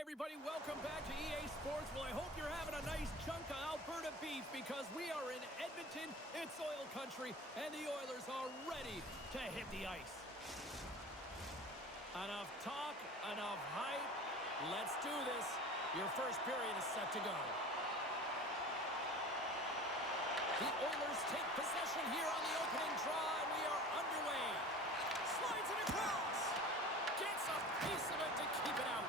Hi, everybody. Welcome back to EA Sports. Well, I hope you're having a nice chunk of Alberta beef because we are in Edmonton. It's oil country, and the Oilers are ready to hit the ice. Enough talk, enough hype. Let's do this. Your first period is set to go. The Oilers take possession here on the opening draw, and we are underway. Slides it across. Gets a piece of it to keep it out.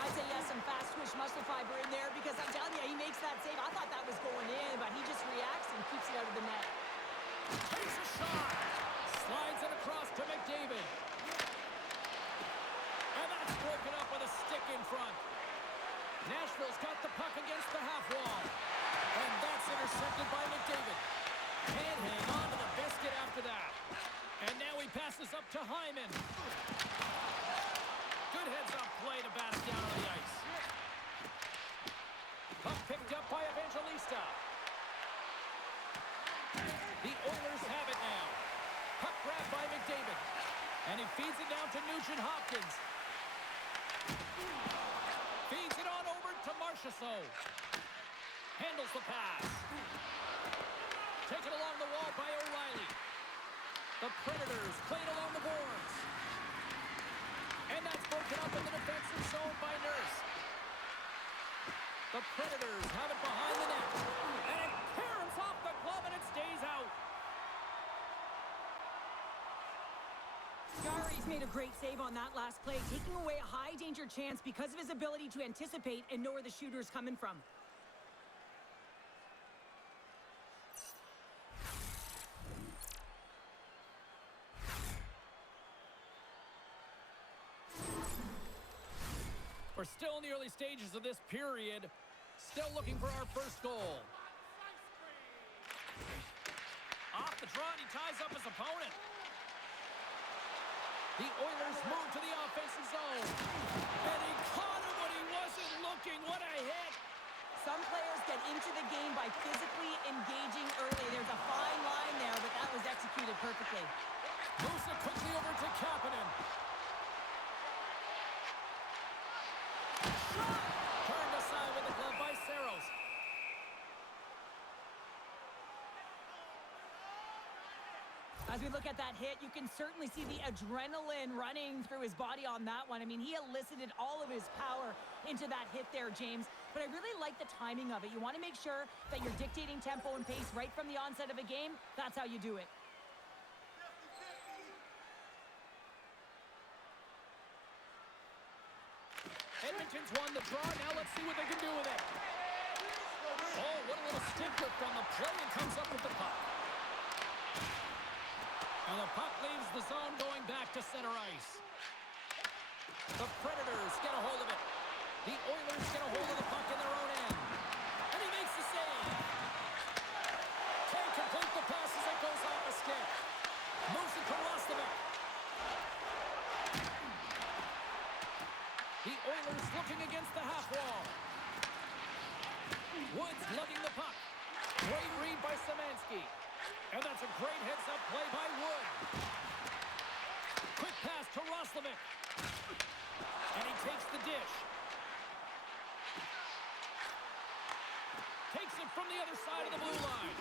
I'd say yes, some fast twitch muscle fiber in there because I'm telling you, he makes that save. I thought that was going in, but he just reacts and keeps it out of the net. Takes a shot. Slides it across to McDavid. And that's broken up with a stick in front. Nashville's got the puck against the half wall. And that's intercepted by McDavid. Can't hang on to the biscuit after that. And now he passes up to Hyman. Good heads-up play to bat it down on the ice. Puck picked up by Evangelista. The Oilers have it now. Puck grabbed by McDavid. And he feeds it down to Nugent-Hopkins. Feeds it on over to Marchessault. Handles the pass. Taken along the wall by O'Reilly. The Predators played along the boards. And that's broken up in the defensive zone by Nurse. The Predators have it behind the net. And it tears off the glove and it stays out. Jarry's made a great save on that last play, taking away a high-danger chance because of his ability to anticipate and know where the shooter's coming from. We're still in the early stages of this period. Still looking for our first goal. Off the draw, and he ties up his opponent. The Oilers move to the offensive zone. And he caught him when he wasn't looking. What a hit. Some players get into the game by physically engaging early. There's a fine line there, but that was executed perfectly. Moves it quickly over to Kapanen. Turned aside with the glove by Saros. As we look at that hit, you can certainly see the adrenaline running through his body on that one. I mean, he elicited all of his power into that hit there, James. But I really like the timing of it. You want to make sure that you're dictating tempo and pace right from the onset of a game. That's how you do it. Edmonton's won the draw. Now let's see what they can do with it. Oh, what a little stick lift on the play and comes up with the puck. And the puck leaves the zone going back to center ice. The Predators get a hold of it. The Oilers get a hold of the puck in their own end. And he makes the save. Can't complete the pass as it goes off a stick. Moves it to Roslovic. The Oilers looking against the half wall. Woods lugging the puck. Great read by Szymanski. And that's a great heads-up play by Wood. Quick pass to Roslovic. And he takes the dish. Takes it from the other side of the blue line.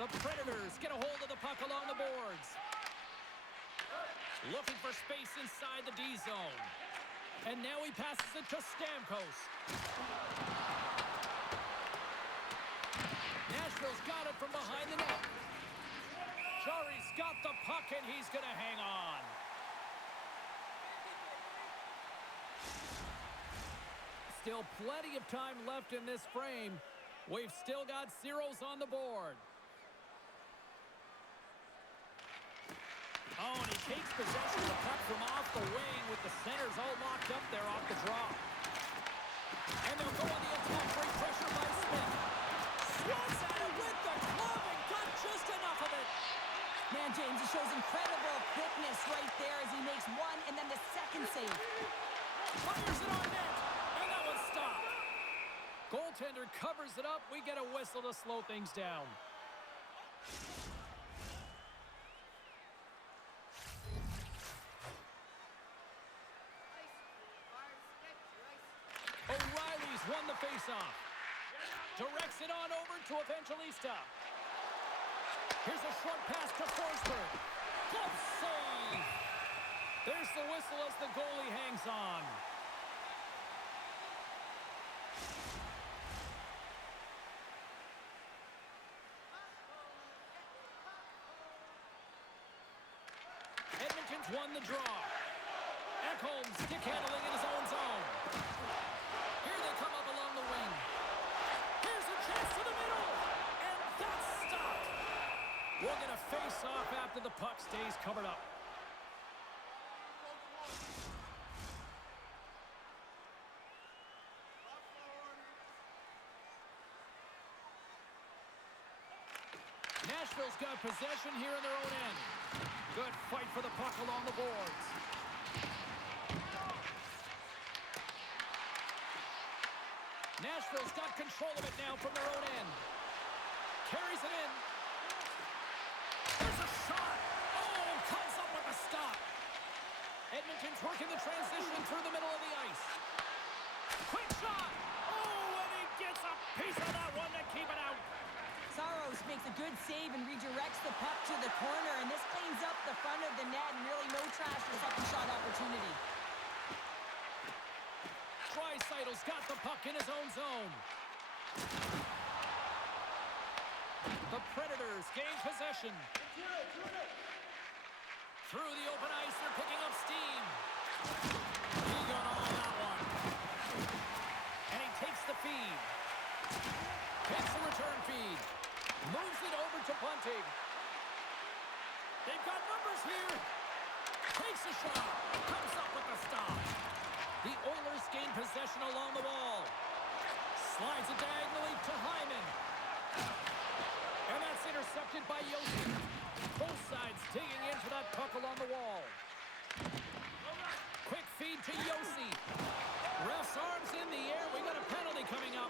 The Predators get a hold of the puck along the boards. Looking for space inside the D zone. And now he passes it to Stamkos. Nashville's got it from behind the net. Jarry's got the puck and he's going to hang on. Still plenty of time left in this frame. We've still got zeros on the board. Oh, and he takes possession of the puck from off the wing with the centers all locked up there off the draw. And they'll go on the attack. Great pressure by Smith. Swats at it with the glove and got just enough of it. Man, James, he shows incredible quickness right there as he makes one and then the second save. Fires it on net. And that one's stopped. Goaltender covers it up. We get a whistle to slow things down. faceoff. Directs it on over to Evangelista. Here's a short pass to Forsberg. Glove save. There's the whistle as the goalie hangs on. Edmonton's won the draw. Ekholm stick handling in his own zone. Here they come up along the wing. Here's a chance to the middle. And that's stopped. We'll get a face-off after the puck stays covered up. Nashville's got possession here in their own end. Good fight for the puck along the boards. Nashville's got control of it now from their own end. Carries it in. There's a shot. Oh, comes up with a stop. Edmonton's working the transition through the middle of the ice. Quick shot. Oh, and he gets a piece of that one to keep it out. Saros makes a good save and redirects the puck to the corner, and this cleans up the front of the net, and really no trash for second shot opportunity. Draisaitl's got the puck in his own zone. The Predators gain possession. Through the open ice, they're picking up steam. He got all that one. And he takes the feed. Takes the return feed. Moves it over to Bunting. They've got numbers here. Takes a shot. Comes up with the stop. The Oilers gain possession along the wall. Slides it diagonally to Hyman. And that's intercepted by Josi. Both sides digging into that puck along the wall. Quick feed to Josi. Ref's arms in the air. We got a penalty coming up.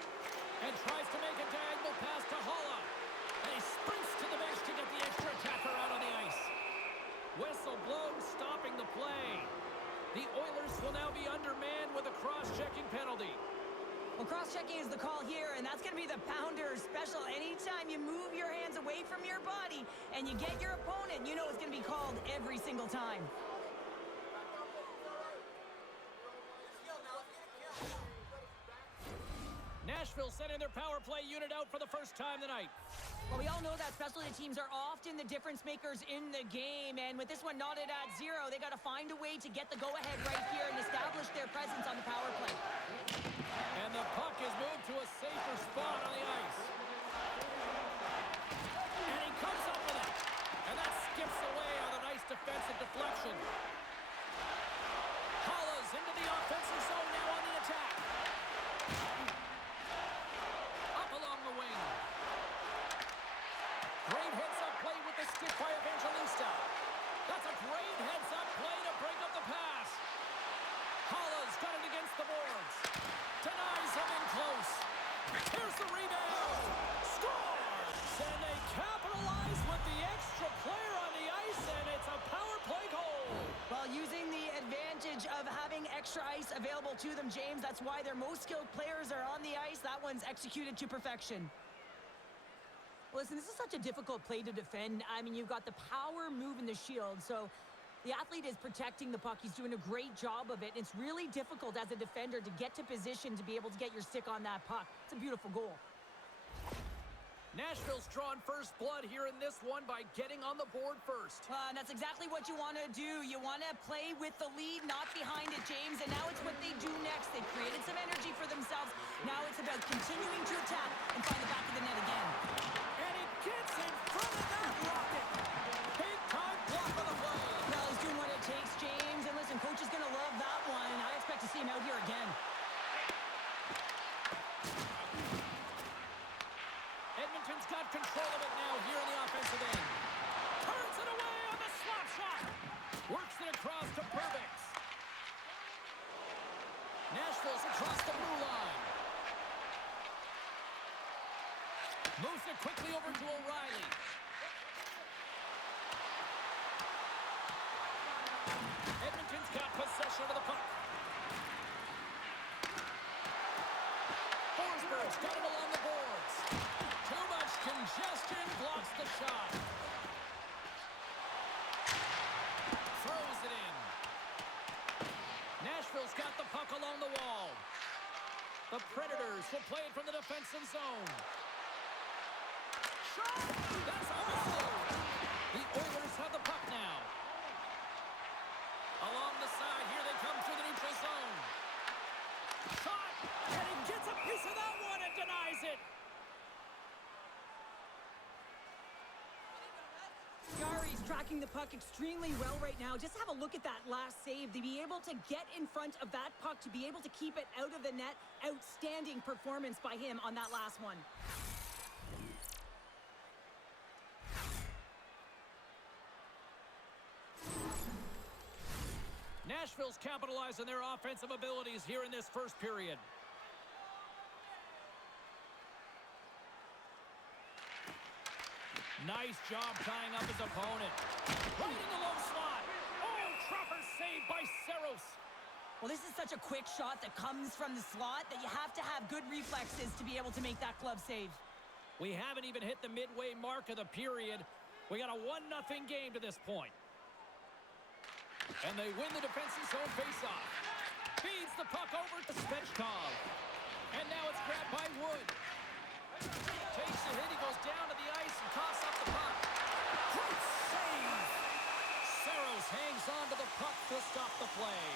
And tries to make a diagonal pass to Holla. And he sprints to the bench to get the extra attacker out on the ice. Whistle blown, stopping the play. The Oilers will now be undermanned with a cross-checking penalty. Well, cross-checking is the call here, and that's going to be the pounder special. Anytime you move your hands away from your body and you get your opponent, you know it's going to be called every single time. Nashville sending their power play unit out for the first time tonight. Well, we all know that specialty teams are often the difference makers in the game, and with this one knotted at 0, they got to find a way to get the go-ahead right here and establish their presence on the power play. And the puck is moved to a safer spot on the ice. And he comes up with it. And that skips away on a nice defensive deflection. Holla's into the offensive zone now on the attack. Up along the wing. Great heads-up play with the stick by Evangelista. That's a great heads-up play to break up the pass. Holla's got it against the boards. Denies him in close. Here's the rebound. Scores! And they capitalize with the extra player on the ice, and it's a power play goal. Well, using the advantage of having extra ice available to them, James, that's why their most skilled players are on the ice. That one's executed to perfection. Listen, this is such a difficult play to defend. I mean, you've got the power move in the shield, so the athlete is protecting the puck. He's doing a great job of it. It's really difficult as a defender to get to position to be able to get your stick on that puck. It's a beautiful goal. Nashville's drawn first blood here in this one by getting on the board first. And that's exactly what you want to do. You want to play with the lead, not behind it, James. And now it's what they do next. They've created some energy for themselves. Now it's about continuing to attack and find the back of the net again. And it gets in front of that rocket. Big time block on the play. Well, he's doing what it takes, James. And listen, coach is going to love that one. I expect to see him out here again. Edmonton's got control of it now here in the offensive end. Turns it away on the slap shot. Works it across to Perbix. Nashville's across the blue line. Moves it quickly over to O'Reilly. Edmonton's got possession of the puck. Predators got it along the boards. Too much congestion blocks the shot. Throws it in. Nashville's got the puck along the wall. The Predators will play it from the defensive zone. Shot! That's almost through. The Oilers have the puck now. Along the side, here they come through the neutral zone. Shot! And he gets a piece of that one and denies it. Yari's tracking the puck extremely well right now. Just have a look at that last save. To be able to get in front of that puck, to be able to keep it out of the net. Outstanding performance by him on that last one. Nashville's capitalizing their offensive abilities here in this first period. Nice job tying up his opponent. Right in the low slot. Oh, proper save by Saros. Well, this is such a quick shot that comes from the slot that you have to have good reflexes to be able to make that glove save. We haven't even hit the midway mark of the period. We got a 1-0 game to this point. And they win the defensive zone faceoff. Feeds the puck over to Svechkov. And now it's grabbed by Wood. Takes the hit, he goes down to the ice and tosses up the puck. Great save! Saros hangs on to the puck to stop the play.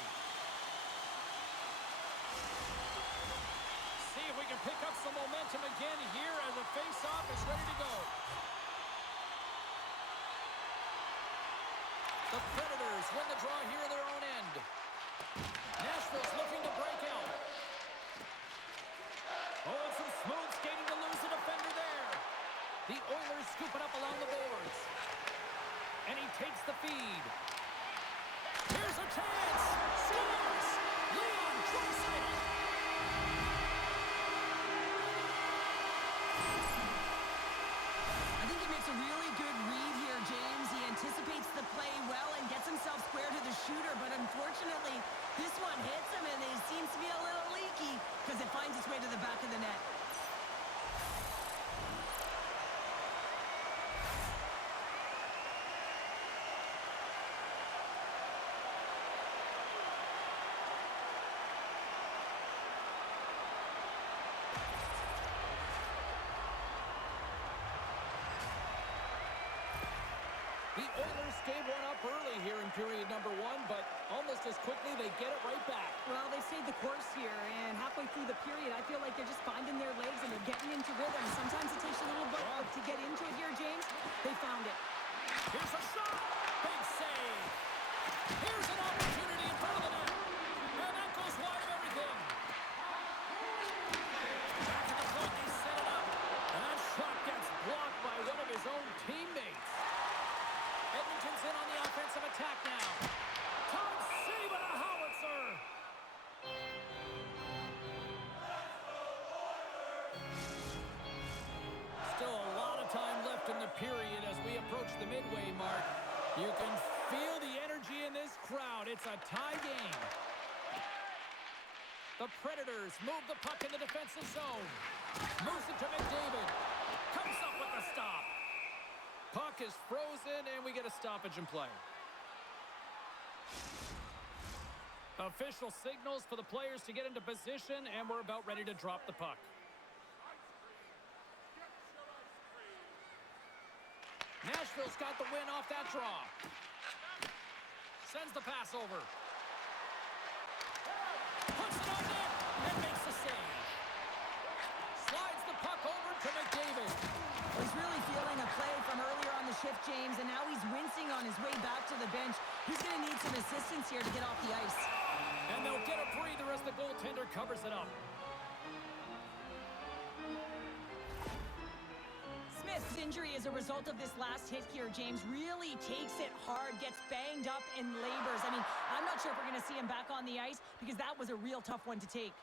See if we can pick up some momentum again here as the face-off is ready to go. The Predators win the draw here in their own end. Nashville's looking to break out. Oh, and some smooth skating to lose the defender there. The Oilers scoop it up along the boards. And he takes the feed. Here's a chance. Scores! Leon Draisaitl. I think he makes a really good read here, James. He anticipates the play well and gets himself square to the shooter, but unfortunately, this one hits him and it seems to be a little leaky because it finds its way to the back of the net. The Oilers gave one up early here in period number 1, but almost as quickly they get it right back. Well, they've stayed the course here, and halfway through the period, I feel like they're just finding their legs and they're getting into rhythm. Sometimes it takes a little bit to get into it here, James. They found it. Here's a shot. Big save. Here's an opportunity in front of the net. And that goes wide of everything. Back to the point, they set it up. And that shot gets blocked by one of his own teammates. Edmonton's in on the offensive attack now. Tom save and a howitzer. Still a lot of time left in the period as we approach the midway mark. You can feel the energy in this crowd. It's a tie game. The Predators move the puck in the defensive zone. Moves it to McDavid. Comes up with the stop. Puck is frozen, and we get a stoppage in play. Official signals for the players to get into position, and we're about ready to drop the puck. Nashville's got the win off that draw. Sends the pass over. Puts it on net and makes the save. Slides the puck over to McDavid. Well, he's really feeling a play from earlier on the shift, James, and now he's wincing on his way back to the bench. He's going to need some assistance here to get off the ice. And they'll get a breather as the goaltender covers it up. Smith's injury as a result of this last hit here, James, really takes it hard, gets banged up and labors. I mean, I'm not sure if we're going to see him back on the ice because that was a real tough one to take.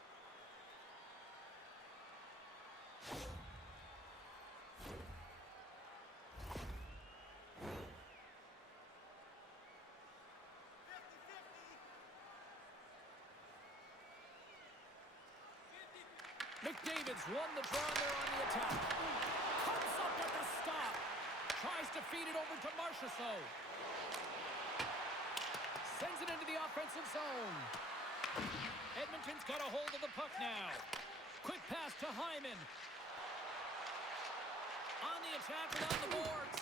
McDavid's won the draw there on the attack. Comes up with the stop. Tries to feed it over to Marchessault. Sends it into the offensive zone. Edmonton's got a hold of the puck now. Quick pass to Hyman. On the attack and on the boards.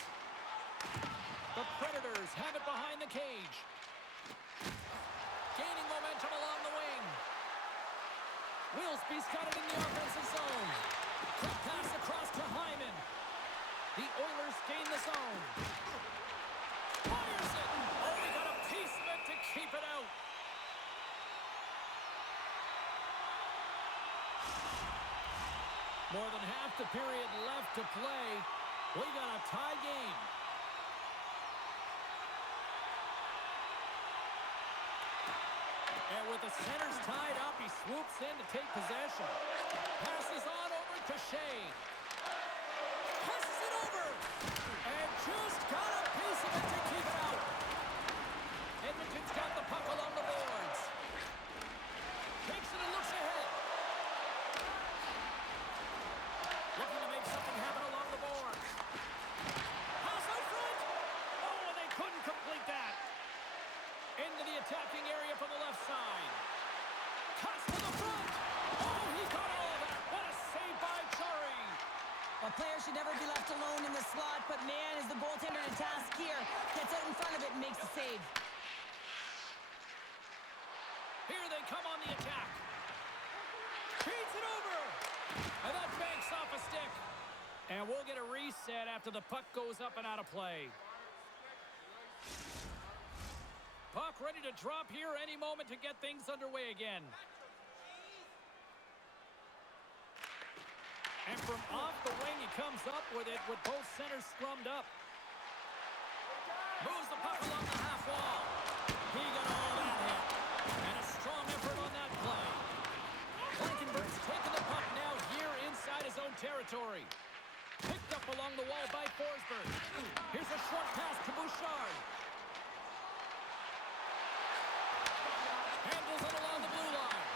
The Predators have it behind the cage. Gaining momentum along the wing. Wilsby's got it in the offensive zone. Quick pass across to Hyman. The Oilers gain the zone. Fires it. Oh, he got a piece of it to keep it out. More than half the period left to play. We got a tie game. And with the centers tied up, he swoops in to take possession. Passes on over to Shea. Passes it over. And just got a piece of it to keep it out. Edmonton's got the puck along the boards. Takes it and looks ahead. Looking to make something happen along the boards. Pass out front. Oh, and they couldn't complete that. Into the attacking area from the left side. Cuts to the front. Oh, he got all of that. What a save by Chari. A player should never be left alone in the slot, but man, is the goaltender in task here. Gets out in front of it and makes the save. Here they come on the attack. Feeds it over. And that banks off a stick. And we'll get a reset after the puck goes up and out of play. Puck ready to drop here any moment to get things underway again. And from off the wing, he comes up with it with both centers scrummed up. Moves the puck along the half wall. He got all that hit. And a strong effort on that play. Blankenberg's taking the puck now here inside his own territory. Picked up along the wall by Forsberg. Here's a short pass to Bouchard. Handles it along the blue line.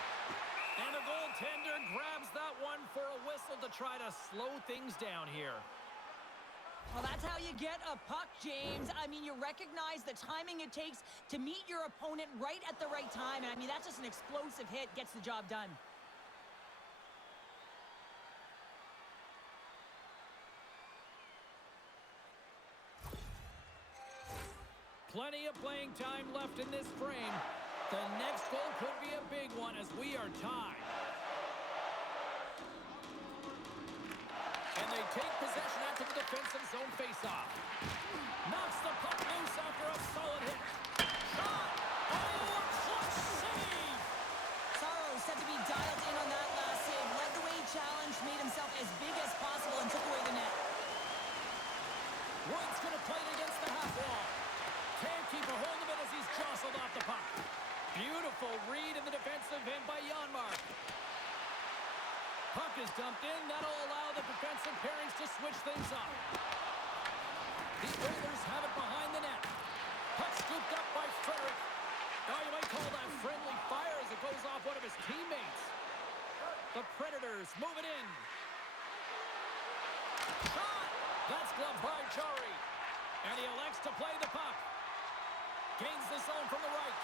And the goaltender grabs that one for a whistle to try to slow things down here. Well, that's how you get a puck, James. I mean, you recognize the timing it takes to meet your opponent right at the right time. And I mean, that's just an explosive hit, gets the job done. Plenty of playing time left in this frame. The next goal could be a big one as we are tied. And they take possession after the defensive zone faceoff. Knocks the puck loose after a solid hit. Shot! Oh, a clutch save! Sorrow said to be dialed in on that last save. Led the way he challenged, made himself as big as possible, and took away the net. Wood's going to play it against the half wall. Can't keep a hold of it as he's jostled off the puck. Beautiful read in the defensive end by Janmark. Puck is dumped in. That'll allow the defensive pairings to switch things up. The Oilers have it behind the net. Puck scooped up by Frederick. Oh, you might call that friendly fire as it goes off one of his teammates. The Predators move it in. Shot! That's gloved by Chari. And he elects to play the puck. Gains the zone from the right.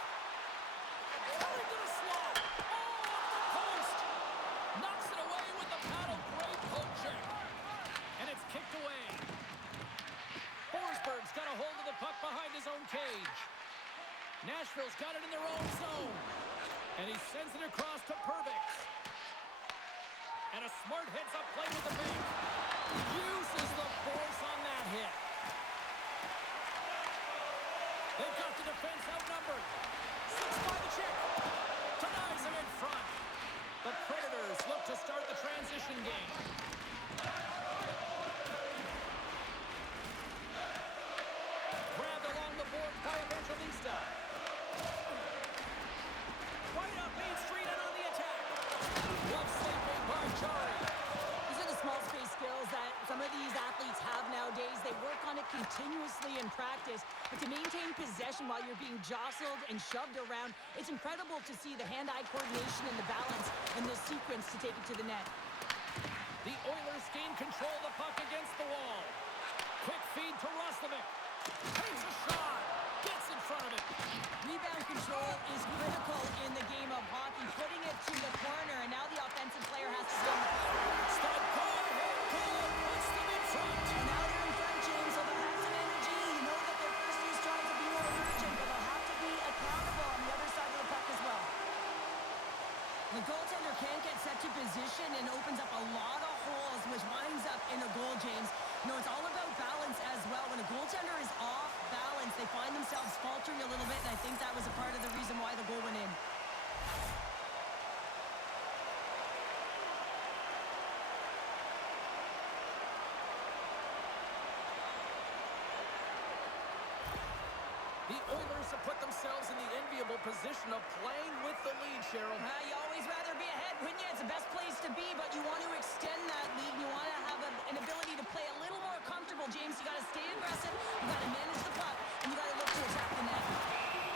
Carried to the slot. Oh, off the post. Knocks it away with the paddle. Great poke check. And it's kicked away. Forsberg's got a hold of the puck behind his own cage. Nashville's got it in their own zone. And he sends it across to Pervix. And a smart heads-up play with the bank. Uses the force on that hit. They've got the defense outnumbered. Slips by the check. Denies him in front. The Predators look to start the transition game. Grabbed along the board by Evangelista. Right up Main Street and on the attack. Glove saving by Chari. These are the small space skills that some of these athletes have nowadays. They work on it continuously in practice. But to maintain possession while you're being jostled and shoved around, it's incredible to see the hand-eye coordination and the balance in this sequence to take it to the net. The Oilers gain control of the puck against the wall. Quick feed to Roslovic. Takes a shot. Gets in front of it. Rebound control is critical in the game of hockey. Putting it to the corner, and now the offensive player has to go. Stop. Goal ahead. Goal. Puts them in front. And now they're in front, James, so they'll have some energy. You know that their first use tries to be more urgent, but they'll have to be accountable on the other side of the puck as well. The goaltender can't get set to position and opens up a lot of holes, which winds up in a goal, James. You know, it's all about balance as well. When a goaltender is off balance, they find themselves faltering a little bit, and I think that was a part of the reason why the goal went in. The Oilers have put themselves in the enviable position of playing with the lead, Cheryl. You always rather be ahead, wouldn't you? It's the best place to be, but you want to extend that lead. You want to have an ability to play a little more comfortable, James. You got to stay aggressive, you got to manage the puck, and you got to look to attack the net.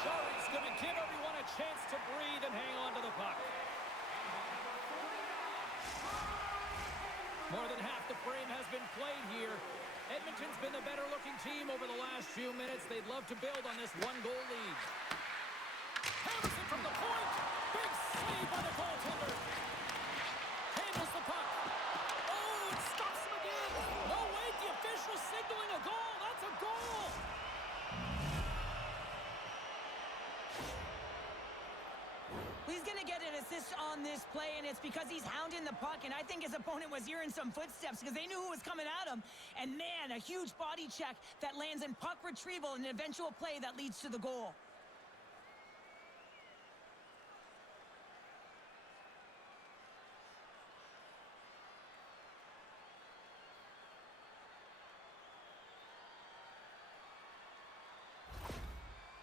Jarry's going to give everyone a chance to breathe and hang on to the puck. More than half the frame has been played here. Edmonton's been the better-looking team over the last few minutes. They'd love to build on this one-goal lead. Hammers it from the point. Big save by the goaltender. Handles the puck. Oh, it stops him again. No, wait, the official signaling a goal. That's a goal. He's going to get an assist on this play, and it's because he's hounding the puck, and I think his opponent was hearing some footsteps because they knew who was coming at him. And, man, a huge body check that lands in puck retrieval and an eventual play that leads to the goal.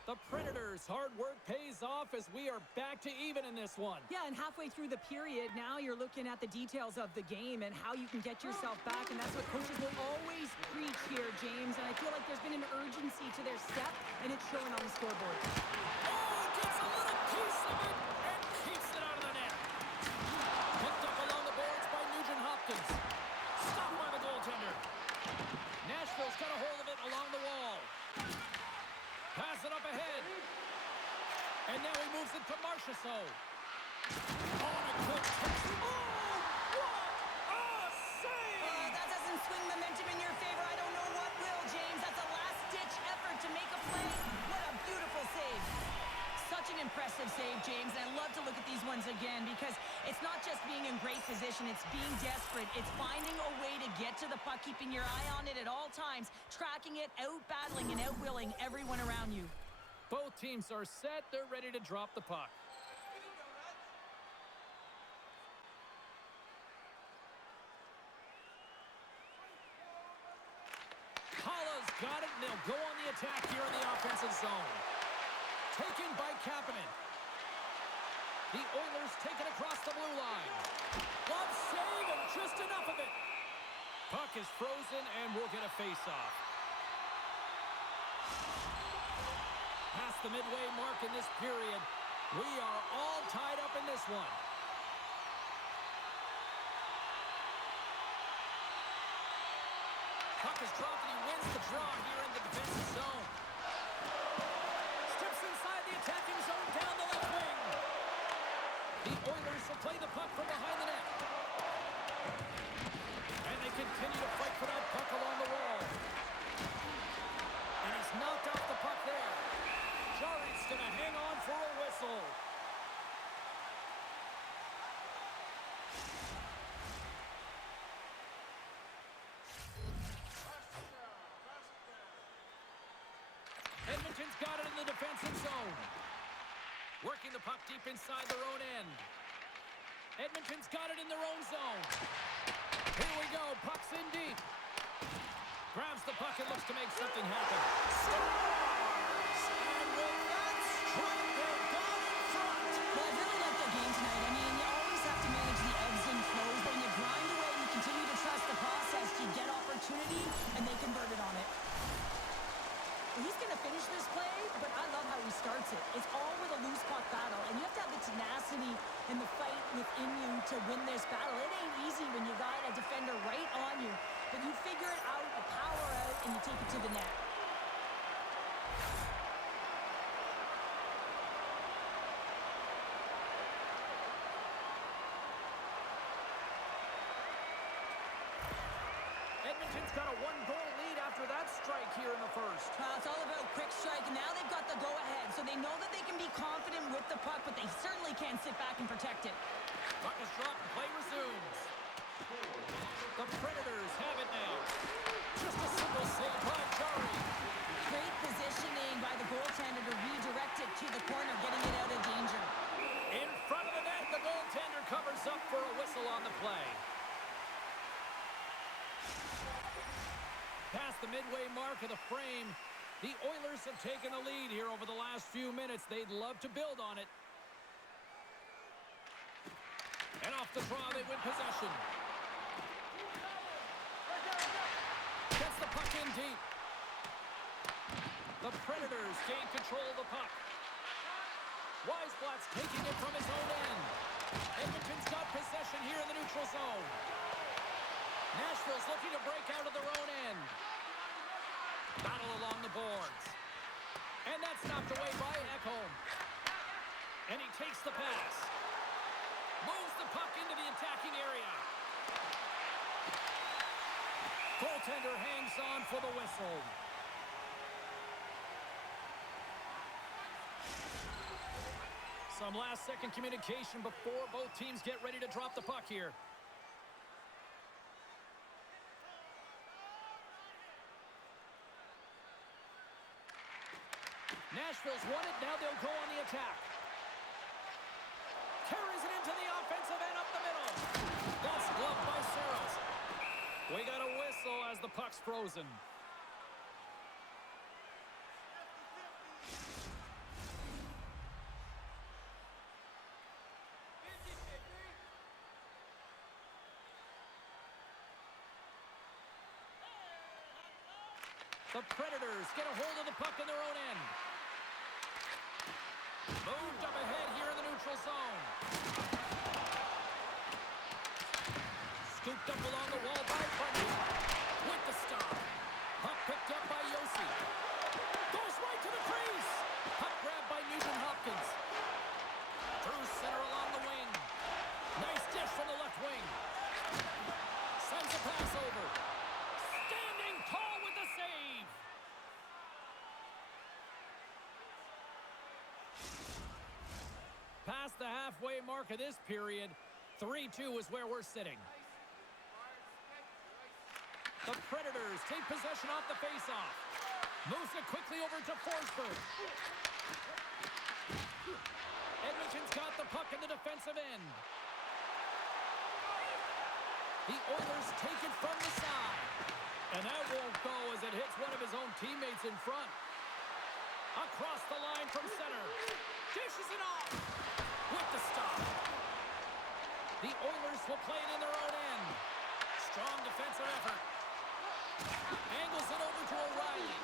The Predators' hard work pays off as we are back to even in this one. Yeah, and halfway through the period, now you're looking at the details of the game and how you can get yourself back, and that's what coaches will always preach here, James. And I feel like there's been an urgency to their step, and it's showing on the scoreboard. Oh, gets a little piece of it and keeps it out of the net. Picked up along the boards by Nugent-Hopkins. Stopped by the goaltender. Nashville's got a hold of it along the wall. Pass it up ahead. And now he moves it to Marchessault. On a good touch. Oh, what a save! That doesn't swing momentum in your favor. I don't know what will, James. That's a last-ditch effort to make a play. What a beautiful save. Such an impressive save, James. And I love to look at these ones again because it's not just being in great position. It's being desperate. It's finding a way to get to the puck, keeping your eye on it at all times, tracking it, out-battling and out-willing everyone around you. Both teams are set. They're ready to drop the puck. Hala's got it, and they'll go on the attack here in the offensive zone. Taken by Kapanen. The Oilers take it across the blue line. Glove save, and just enough of it. Puck is frozen, and we'll get a face-off. Past the midway mark in this period. We are all tied up in this one. Puck is dropped, and he wins the draw here in the defensive zone. Steps inside the attacking zone down the left wing. The Oilers will play the puck from behind the net. And they continue to fight for that puck along the wall. And he's knocked off the puck there. Jarry's going to hang on for a whistle. Edmonton's got it in the defensive zone. Working the puck deep inside their own end. Edmonton's got it in their own zone. Here we go. Puck's in deep. Grabs the puck and looks to make something happen. Scores! And with that strike, they've gone in front. Well, I really like their game tonight. I mean, you always have to manage the ebbs and flows, but when you grind away and you continue to trust the process, you get opportunity, and they converted on it. He's going to finish this play, but I love how he starts it. It's all with a loose puck battle, and you have to have the tenacity and the fight within you to win this battle. It ain't easy when you got a defender take it to the net. Edmonton's got a one-goal lead after that strike here in the first. It's all about quick strike. Now they've got the go-ahead, so they know that they can be confident with the puck, but they certainly can't sit back and protect it. Puck is dropped and play resumes. The Predators have it now. Just a simple save by Jari. Great positioning by the goaltender to redirect it to the corner, getting it out of danger. In front of the net, the goaltender covers up for a whistle on the play. Past the midway mark of the frame, the Oilers have taken the lead here over the last few minutes. They'd love to build on it. And off the draw, they win possession. Gets the puck in deep. The Predators gain control of the puck. Weisblatt's taking it from his own end. Edmonton's got possession here in the neutral zone. Nashville's looking to break out of their own end. Battle along the boards. And that's knocked away by Ekholm. And he takes the pass. Moves the puck into the attacking area. Goaltender hangs on for the whistle. Some last-second communication before both teams get ready to drop the puck here. Nashville's won it. Now they'll go on the attack. Carries it into the offensive end up the middle. That's gloved by Saros. We got a whistle as the puck's frozen. The Predators get a hold of the puck in their own end. Moved up ahead here in the neutral zone. Scooped up along the wall by Bundy. With the stop. Puck picked up by Yossi. Goes right to the crease. Puck grabbed by Nugent Hopkins. Through center along the wing. Nice dish from the left wing. Sends a pass over. Standing tall with the save. Past the halfway mark of this period, 3-2 is where we're sitting. The Predators take possession off the faceoff. Moves it quickly over to Forsberg. Edmonton's got the puck in the defensive end. The Oilers take it from the side. And that won't go as it hits one of his own teammates in front. Across the line from center. Dishes it off. With the stop. The Oilers will play it in their own end. Strong defensive effort. Angles it over to O'Reilly.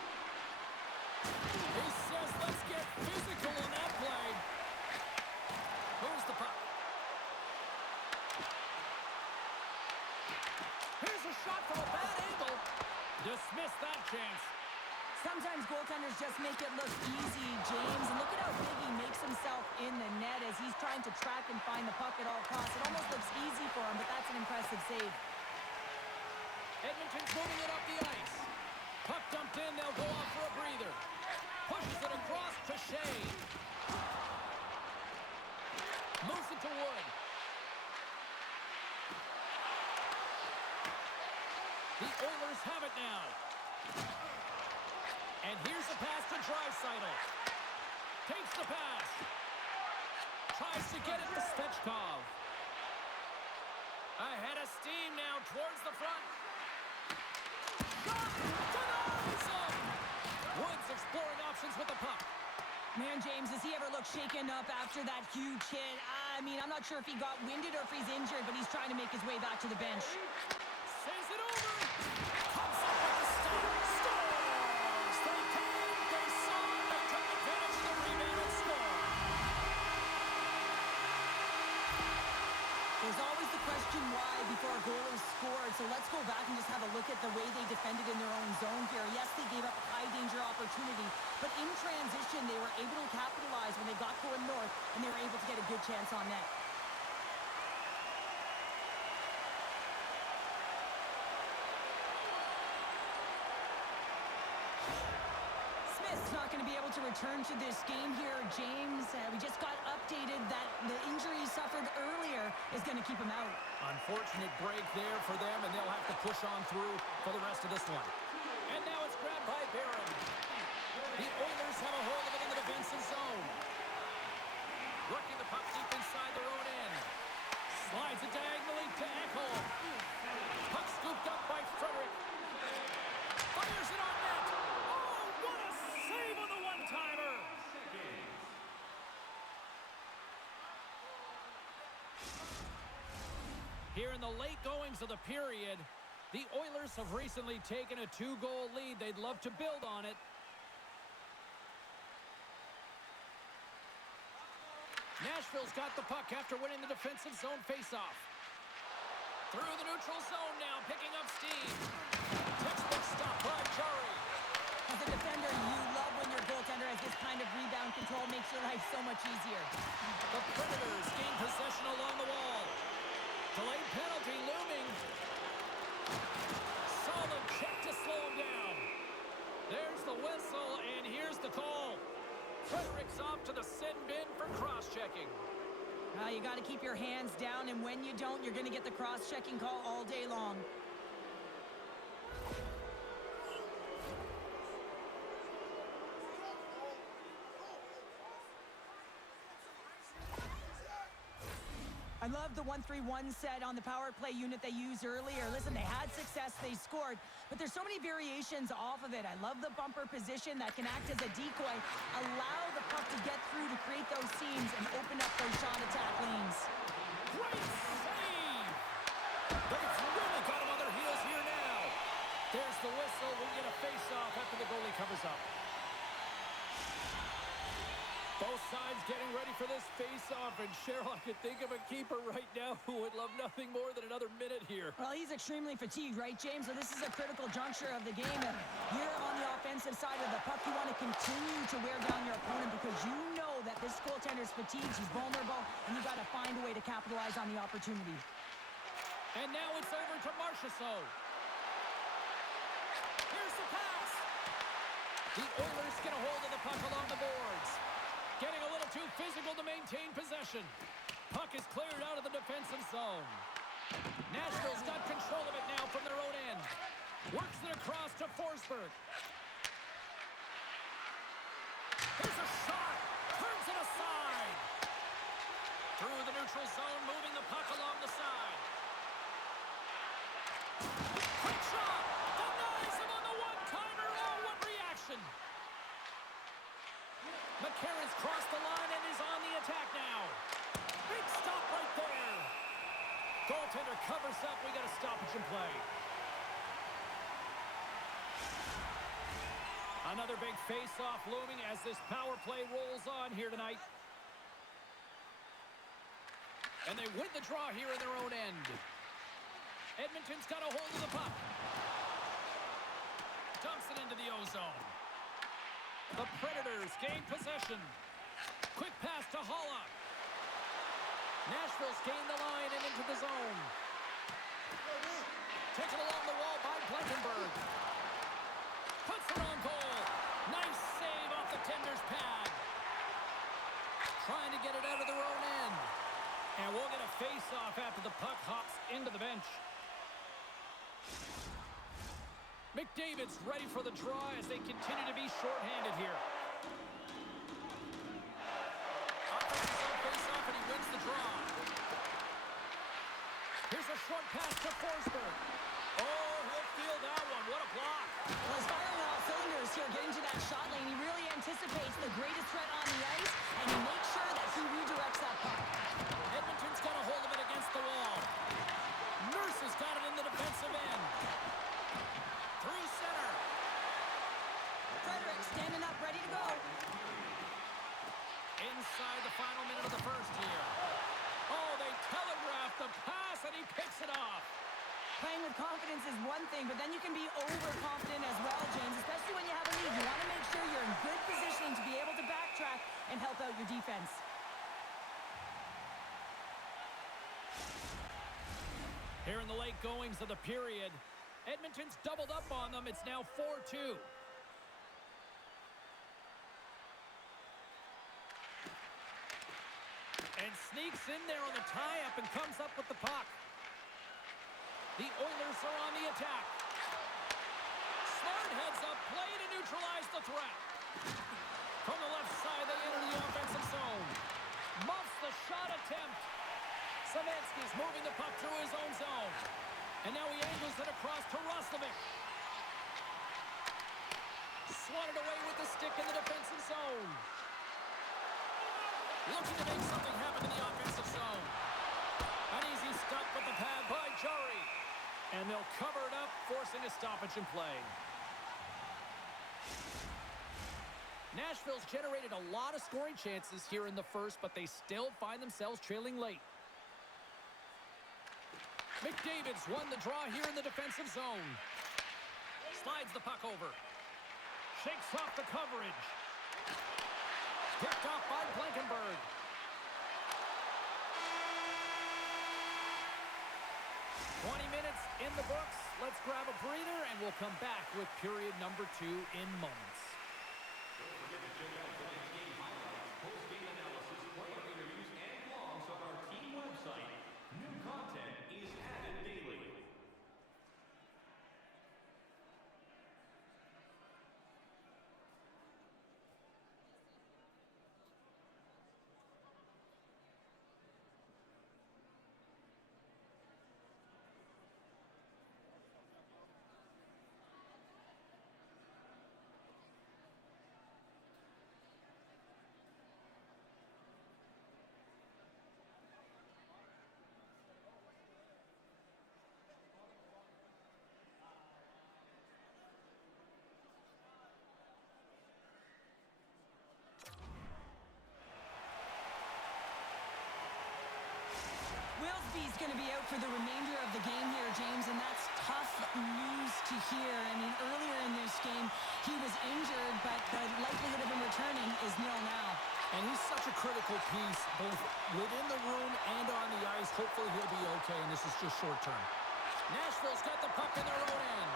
He says, let's get physical on that play. Moves the puck. Here's a shot from a bad angle. Dismiss that chance. Sometimes goaltenders just make it look easy, James. And look at how big he makes himself in the net as he's trying to track and find the puck at all costs. It almost looks easy for him, but that's an impressive save. Edmonton's moving it up the ice. Puck dumped in, they'll go off for a breather. Pushes it across to Shea. Moves it to Wood. The Oilers have it now. And here's a pass to Draisaitl. Takes the pass. Tries to get it to Svechkov. Ahead of steam now towards the front. Shot! Denies him! Woods exploring options with the puck. Man, James, does he ever look shaken up after that huge hit? I mean, I'm not sure if he got winded or if he's injured, but he's trying to make his way back to the bench. Says it over. Comes up with the stop. Scores! They came, they saw, they took advantage of the rebound and scored. There's always the question why before a goal is scored. so let's go back and just have a look at the way they defended in their own zone here. Yes, they gave up a high-danger opportunity, but in transition, they were able to capitalize when they got going north, and they were able to get a good chance on net. Smith's not going to be able to return to this game here, James. We just got updated that the injury he suffered earlier is going to keep him out. Unfortunate break there for them, and they'll have to push on through for the rest of this one. And now it's grabbed by Barron. The Oilers have a hold of it in the defensive zone. Working the puck deep inside their own end. Slides it diagonally to Ekholm. Puck scooped up by Frederick. Fires it on net. Oh, what a save on the one-timer. Here in the late goings of the period, the Oilers have recently taken a 2-goal lead. They'd love to build on it. Nashville's got the puck after winning the defensive zone faceoff. Through the neutral zone now, picking up steam. Textbook stop by Jari. As a defender, you love when your goaltender has this kind of rebound control. Makes your life so much easier. The Predators gain possession along the wall. Delayed penalty looming. Solid check to slow him down. There's the whistle, and here's the call. Frederick's off to the sin bin for cross-checking. You got to keep your hands down, and when you don't, you're going to get the cross-checking call all day long. I love the 1-3-1 set on the power play unit they used earlier. Listen, they had success, they scored, but there's so many variations off of it. I love the bumper position that can act as a decoy, allow the puck to get through to create those seams and open up those shot attack lanes. Great save! They've really got him on their heels here now. There's the whistle. We get a face-off after the goalie covers up. Both sides getting ready for this face-off, and Cheryl, I can think of a keeper right now who would love nothing more than another minute here. Well, he's extremely fatigued, right, James? So this is a critical juncture of the game, and you're on the offensive side of the puck. You want to continue to wear down your opponent because you know that this goaltender's fatigued, he's vulnerable, and you got to find a way to capitalize on the opportunity. And now it's over to Marchessault. Here's the pass. The Oilers get a hold of the puck along the boards. Getting a little too physical to maintain possession. Puck is cleared out of the defensive zone. Nashville's got control of it now from their own end. Works it across to Forsberg. Here's a shot. Turns it aside. Through the neutral zone, moving the puck along the side. Quick shot. Denies him on the one-timer. Oh, what reaction. McCarron's crossed the line and is on the attack now. Big stop right there. Goaltender covers up. We got a stoppage in play. Another big face-off looming as this power play rolls on here tonight. And they win the draw here in their own end. Edmonton's got a hold of the puck. Dumps it into the O-zone. The Predators gain possession. Quick pass to Holla. Nashville's gained the line and into the zone. Taken along the wall by Blankenberg. Puts it on goal. Nice save off the tender's pad. Trying to get it out of their own end. And we'll get a face-off after the puck hops into the bench. McDavid's ready for the draw as they continue to be shorthanded here. Offensive zone face-off, and he wins the draw. Here's a short pass to Forsberg. Oh, he'll feel that one. What a block. Well, he's firing all cylinders here, getting to that shot lane. He really anticipates the greatest threat on the ice, and he makes sure that he redirects that puck. Edmonton's got a hold of it against the wall. Nurse has got it in the defensive end. Through center. Frederick standing up, ready to go. Inside the final minute of the first here. Oh, they telegraph the pass, and he picks it off. Playing with confidence is one thing, but then you can be overconfident as well, James, especially when you have a lead. You want to make sure you're in good positioning to be able to backtrack and help out your defense. Here in the late goings of the period, Edmonton's doubled up on them. It's now 4-2. And sneaks in there on the tie-up and comes up with the puck. The Oilers are on the attack. Smart heads up play to neutralize the threat. From the left side, they enter the offensive zone. Muffs the shot attempt. Savansky's moving the puck through his own zone. And now he angles it across to Roslovic. Swatted away with the stick in the defensive zone. Looking to make something happen in the offensive zone. An easy stop with the pad by Jari. And they'll cover it up, forcing a stoppage in play. Nashville's generated a lot of scoring chances here in the first, but they still find themselves trailing late. McDavid's won the draw here in the defensive zone. Slides the puck over. Shakes off the coverage. Picked off by Blankenberg. Minutes in the books. Let's grab a breather, and we'll come back with period number 2 in moments. Don't forget to check out tonight's game highlights, post-game analysis, player interviews, and blogs on our team website. New content is added daily. Wilsby's going to be out for the remainder of the game here, James, and that's tough news to hear. I mean, earlier in this game, he was injured, but the likelihood of him returning is nil now. And he's such a critical piece, both within the room and on the ice. Hopefully he'll be okay, and this is just short term. Nashville's got the puck in their own end.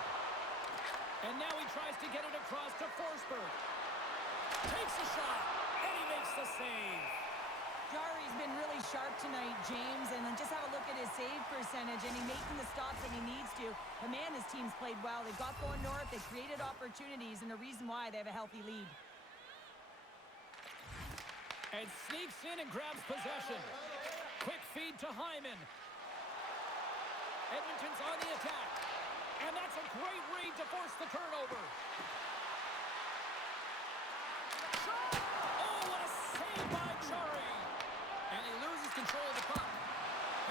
And now he tries to get it across to Forsberg. Takes a shot, and he makes the save. Jari's been really sharp tonight, James, and just have a look at his save percentage, and he's making the stops that he needs to. But man, his team's played well. They've got going north, they created opportunities, and the reason why they have a healthy lead. And sneaks in and grabs possession. Quick feed to Hyman. Edmonton's on the attack. And that's a great read to force the turnover. Shot! Oh, what a save by Jari. And he loses control of the puck.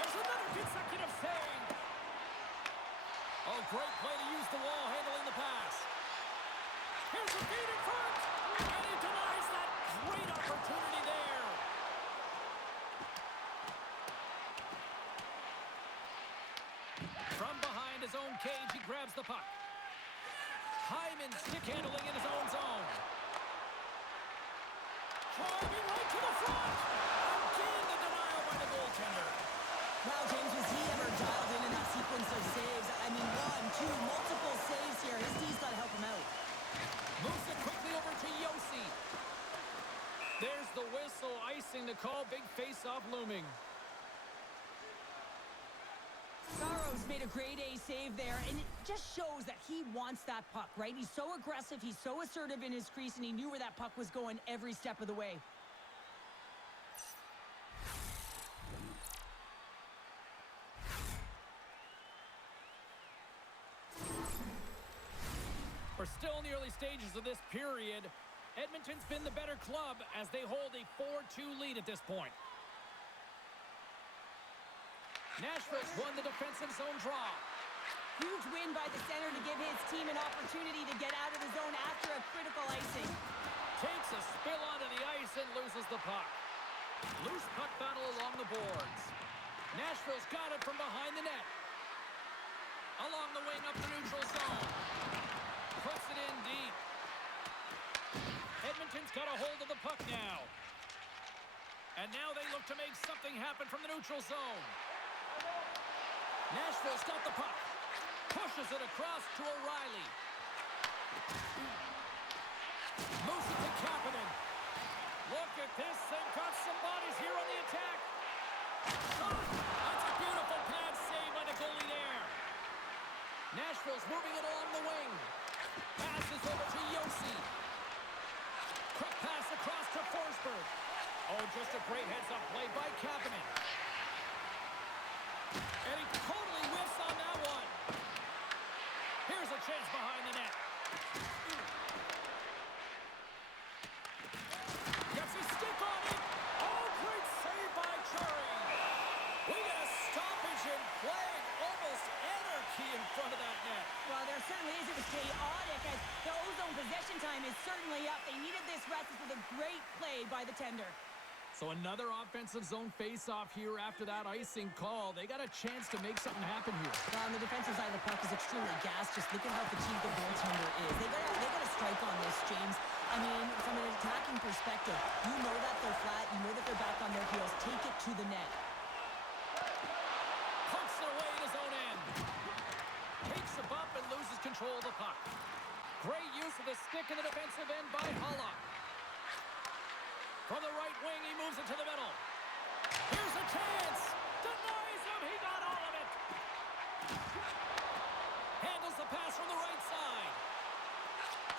There's another consecutive save. Oh, great play to use the wall handling the pass. Here's the feed in front. And he denies that great opportunity there. From behind his own cage, he grabs the puck. Hyman stick handling in his own zone. Driving right to the front. Again, the denial by the goaltender. Wow, James, was he ever dialed in that sequence of saves? I mean, 1, 2, multiple saves here. His D's got to help him out. Moves it quickly over to Yossi. There's the whistle, icing the call. Big face-off looming. Saros made a grade A save there, and it just shows that he wants that puck, right? He's so aggressive, he's so assertive in his crease, and he knew where that puck was going every step of the way. We're still in the early stages of this period. Edmonton's been the better club as they hold a 4-2 lead at this point. Nashville's won the defensive zone draw. Huge win by the center to give his team an opportunity to get out of the zone after a critical icing. Takes a spill onto the ice and loses the puck. Loose puck battle along the boards. Nashville's got it from behind the net. Along the wing up the neutral zone. Puts it in deep. Edmonton's got a hold of the puck now. And now they look to make something happen from the neutral zone. Nashville's got the puck. Pushes it across to O'Reilly. Moves it to Kapanen. Look at this. They've got some bodies here on the attack. Shot! That's a beautiful pad save by the goalie there. Nashville's moving it along the wing. Passes over to Yossi. Quick pass across to Forsberg. Oh, just a great heads-up play by Kapanen. And he totally whiffs on that one. Here's a chance behind the net. Gets his stick on it. Oh, great save by Churi. We got a stoppage in play. Almost anarchy in front of that net. Well, there certainly is. It was chaotic as the ozone possession time is certainly up. They needed this rest with a great play by the tender. So another offensive zone face-off here after that icing call. They got a chance to make something happen here. Well, on the defensive side of the puck is extremely gassed. Just look at how fatigued the goaltender is. They got a strike on this, James. I mean, from an attacking perspective, you know that they're flat. You know that they're back on their heels. Take it to the net. Punts it away at his own end. Takes a bump and loses control of the puck. Great use of the stick in the defensive end by Holla. From the right wing, he moves it to the middle. Here's a chance. Denies him. He got all of it. Handles the pass from the right side.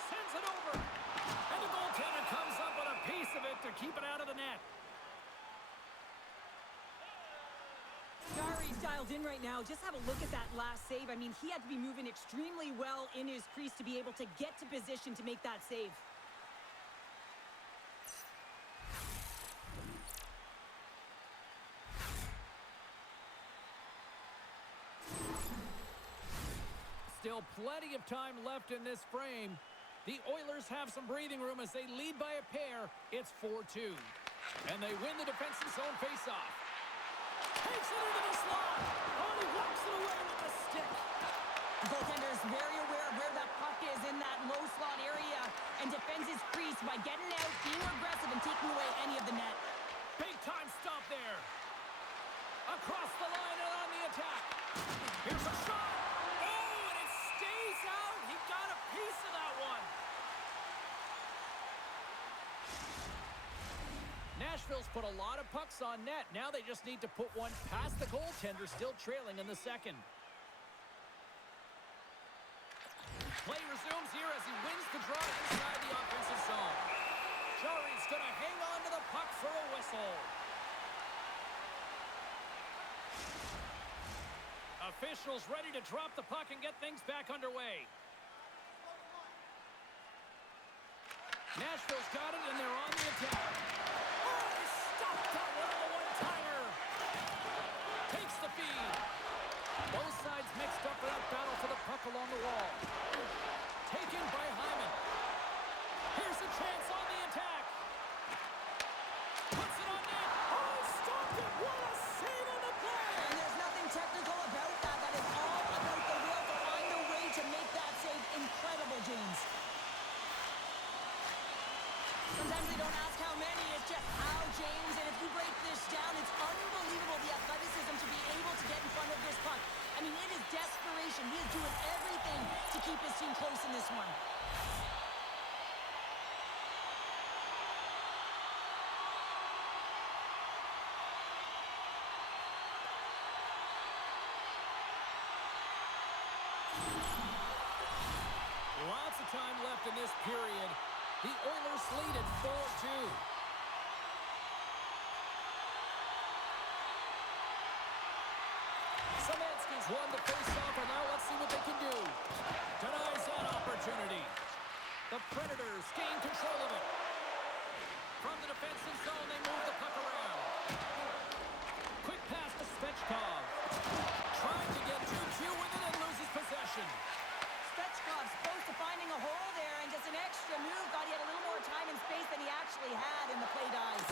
Sends it over. And the goaltender comes up with a piece of it to keep it out of the net. Jarry's dialed in right now. Just have a look at that last save. I mean, he had to be moving extremely well in his crease to be able to get to position to make that save. Still plenty of time left in this frame. The Oilers have some breathing room as they lead by a pair. It's 4-2. And they win the defensive zone faceoff. Takes it into the slot. Oh, he walks it away with the stick. The goaltender is very aware of where that puck is in that low slot area and defends his crease by getting out, being aggressive, and taking away any of the net. Big time stop there. Across the line and on the attack. Here's a shot. Oh, and it stays out. He got a piece of that one. Nashville's put a lot of pucks on net. Now they just need to put one past the goaltender, still trailing in the second. Play resumes here as he wins the draw inside the offensive zone. Churi's going to hang on to the puck for a whistle. Officials ready to drop the puck and get things back underway. Nashville's got it, and they're on the attack. Oh, he stopped that one on the one-timer. Takes the feed. Both sides mixed up for that battle for the puck along the wall. Taken by Hyman. Here's a chance on the attack. Puts it on net. Oh, stopped it. What a save on the play. And there's nothing technical about that. That is all about the will to find a way to make that save incredible, James. Sometimes they don't ask how many, it's just how, James. And if you break this down, it's unbelievable the athleticism to be able to get in front of this puck. I mean, it is desperation. He is doing everything to keep his team close in this one. Lots of time left in this period. The Oilers lead at 4-2. Szymanski's won the face-off, and now let's see what they can do. Denies that opportunity. The Predators gain control of it. From the defensive zone, they move the puck around. Quick pass to Svechkov. Trying to get 2Q with it and loses possession. Svechkov's close to finding a hole there, and just an extra move. Thought he had a little more time and space than he actually had, and the play dies.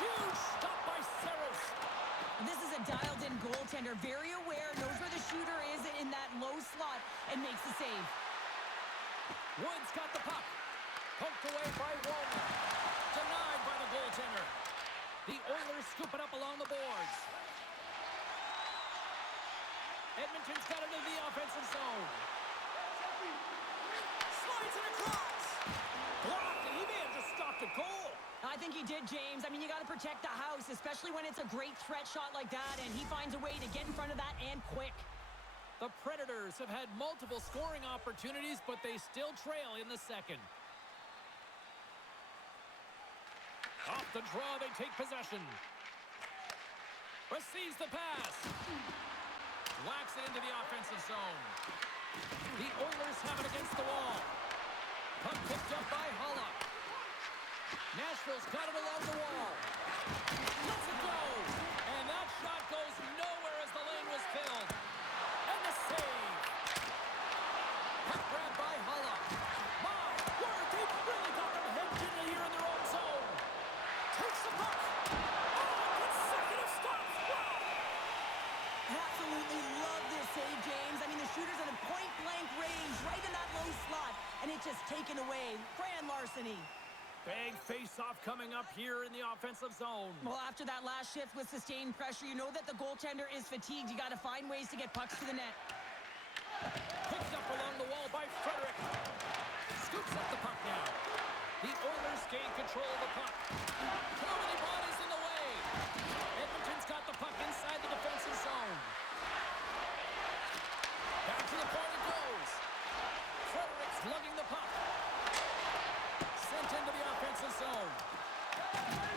Huge stop by Saros. This is a dialed-in goaltender, very aware, knows where the shooter is in that low slot, and makes the save. Woods got the puck. Poked away by Walton. Denied by the goaltender. The Oilers scoop it up along the boards. Edmonton's got it into the offensive zone. Slides it across. Blocked, and he may have just stopped a goal. I think he did, James. I mean, you got to protect the house, especially when it's a great threat shot like that, and he finds a way to get in front of that and quick. The Predators have had multiple scoring opportunities, but they still trail in the second. Off the draw, they take possession. Receives the pass. Whacks it into the offensive zone. The Oilers have it against the wall. Puck picked up by Holla. Nashville's got it along the wall. Lets it go. And that shot goes nowhere as the lane was filled. And the save. Puck grabbed by Holla. My word, they've really got them hedged in here in their own zone. Takes the puck. Oh, consecutive stops. Wow. Absolutely love this save, James. I mean, the shooter's at a point-blank range right in that low slot, and it's just taken away. Grand larceny. Big face-off coming up here in the offensive zone. Well, after that last shift with sustained pressure, you know that the goaltender is fatigued. You got to find ways to get pucks to the net. Picked up along the wall by Frederick. Scoops up the puck now. The Oilers gain control of the puck. Too many bodies in the way. Edmonton's got the puck inside the defensive zone. Back to the point it goes. Frederick's lugging the puck. Sent into the offensive zone.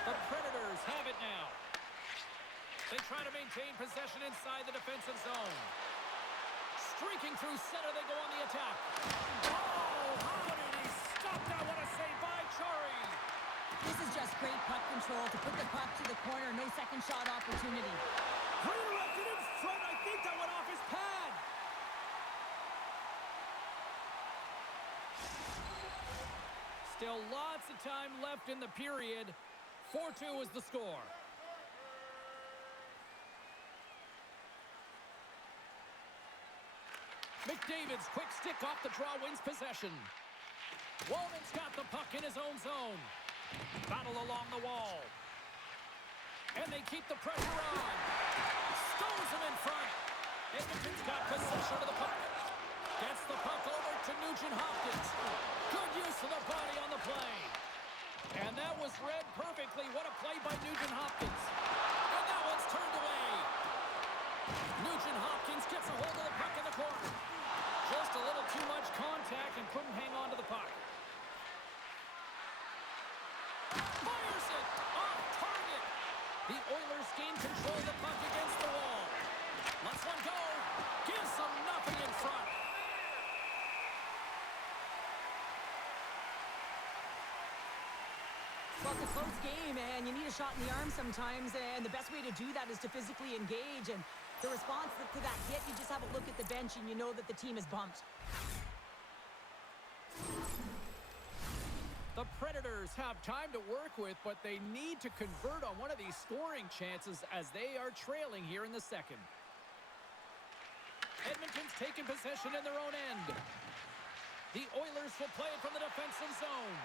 The Predators have it now. They try to maintain possession inside the defensive zone. Streaking through center, they go on the attack. Oh, how did he stop that? What a save by Chari. This is just great puck control to put the puck to the corner. No second shot opportunity. Redirected in front. I think that went off his pad. Still lots of time left in the period. 4-2 is the score. McDavid's quick stick off the draw wins possession. Walton's got the puck in his own zone. Battle along the wall. And they keep the pressure on. Stones him in front. Edmonton's got possession of the puck. Gets the puck over to Nugent Hopkins. Good use of the body on the play. And that was read perfectly. What a play by Nugent Hopkins. And that one's turned away. Nugent Hopkins gets a hold of the puck in the corner. Just a little too much contact and couldn't hang on to the puck. Fires it off target. The Oilers gain control of the puck against the wall. Lets one go. Gives them nothing in front. Well, it's a close game, and you need a shot in the arm sometimes, and the best way to do that is to physically engage, and the response to that hit, you just have a look at the bench, and you know that the team is bumped. The Predators have time to work with, but they need to convert on one of these scoring chances as they are trailing here in the second. Edmonton's taken possession in their own end. The Oilers will play it from the defensive zone.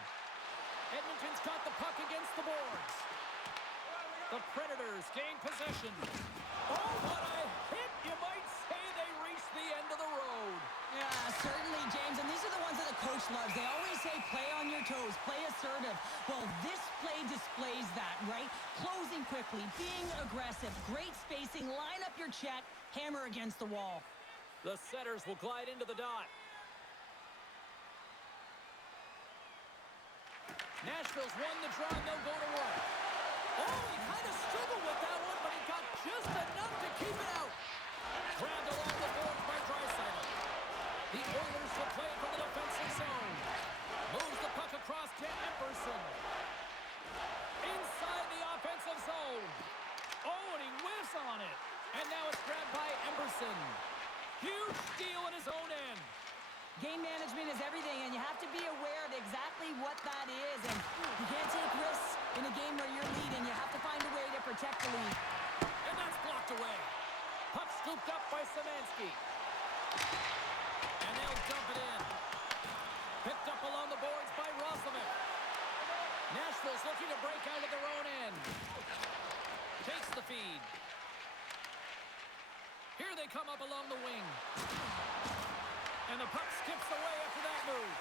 Edmonton's got the puck against the boards. The Predators gain possession. Oh, what a hit! You might say they reached the end of the road. Yeah, certainly, James, and these are the ones that the coach loves. They always say, play on your toes, play assertive. Well, this play displays that, right? Closing quickly, being aggressive, great spacing, line up your check, hammer against the wall. The setters will glide into the dot. Nashville's won the draw, and they'll go to work. Oh, he kind of struggled with that one, but he got just enough to keep it out. Grabbed along the boards by Draisaitl. The Oilers will play it from the defensive zone. Moves the puck across to Epperson. Inside the offensive zone. Oh, and he whiffs on it. And now it's grabbed by Epperson. Huge steal in his own end. Game management is everything, and you have to be aware of exactly what that is. And you can't take risks in a game where you're leading. You have to find a way to protect the lead. And that's blocked. knocked away. Puck scooped up by Szymanski. And they'll dump it in. Picked up along the boards by Roslovic. Nashville's looking to break out of their own end. Takes the feed. Here they come up along the wing. And the puck skips away after that move.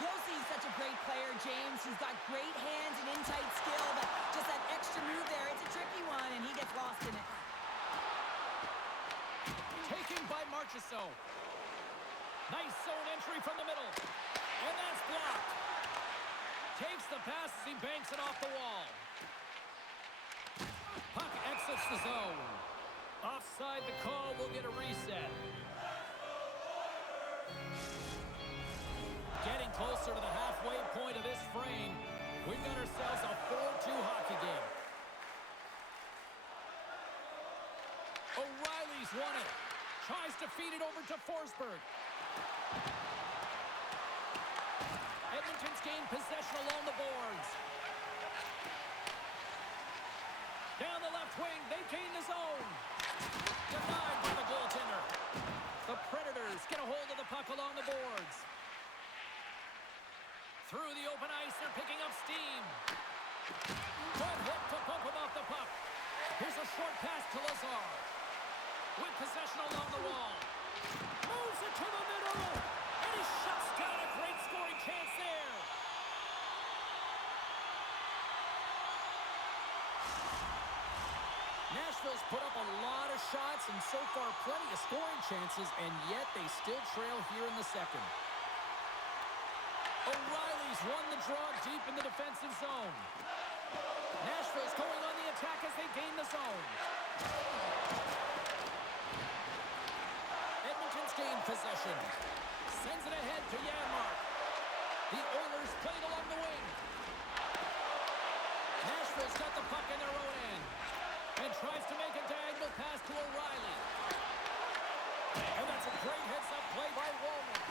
Yossi is such a great player, James. He's got great hands and in-tight skill, but just that extra move there, it's a tricky one, and he gets lost in it. Taken by Marchessault. Nice zone entry from the middle. And that's blocked. Takes the pass as he banks it off the wall. Puck exits the zone. Offside the call, will get a reset. Getting closer to the halfway point of this frame. We've got ourselves a 4-2 hockey game. O'Reilly's won it. Tries to feed it over to Forsberg. Edmonton's gained possession along the boards. Down the left wing, they gain the zone. Denied by the goaltender. The Predators get a hold of the puck along the boards. Through the open ice, they're picking up steam. Good hook to pump him off the puck. Here's a short pass to Lazar. With possession along the wall. Moves it to the middle. And he shuts down a great scoring chance there. Nashville's put up a lot of shots and so far plenty of scoring chances, and yet they still trail here in the second. O'Reilly's won the draw deep in the defensive zone. Nashville's going on the attack as they gain the zone. Edmonton's gained possession. Sends it ahead to Janmark. The Oilers played along the wing. Nashville's got the puck in their own end. And tries to make a diagonal pass to O'Reilly. And that's a great heads-up play by Wallman.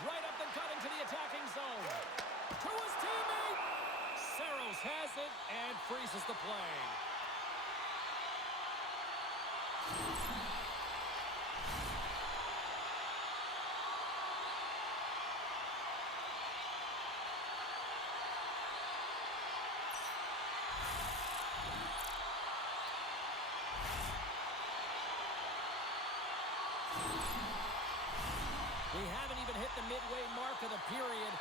Right up the gut into the attacking zone. To his teammate. Saros has it and freezes the play. We haven't even hit the midway mark of the period.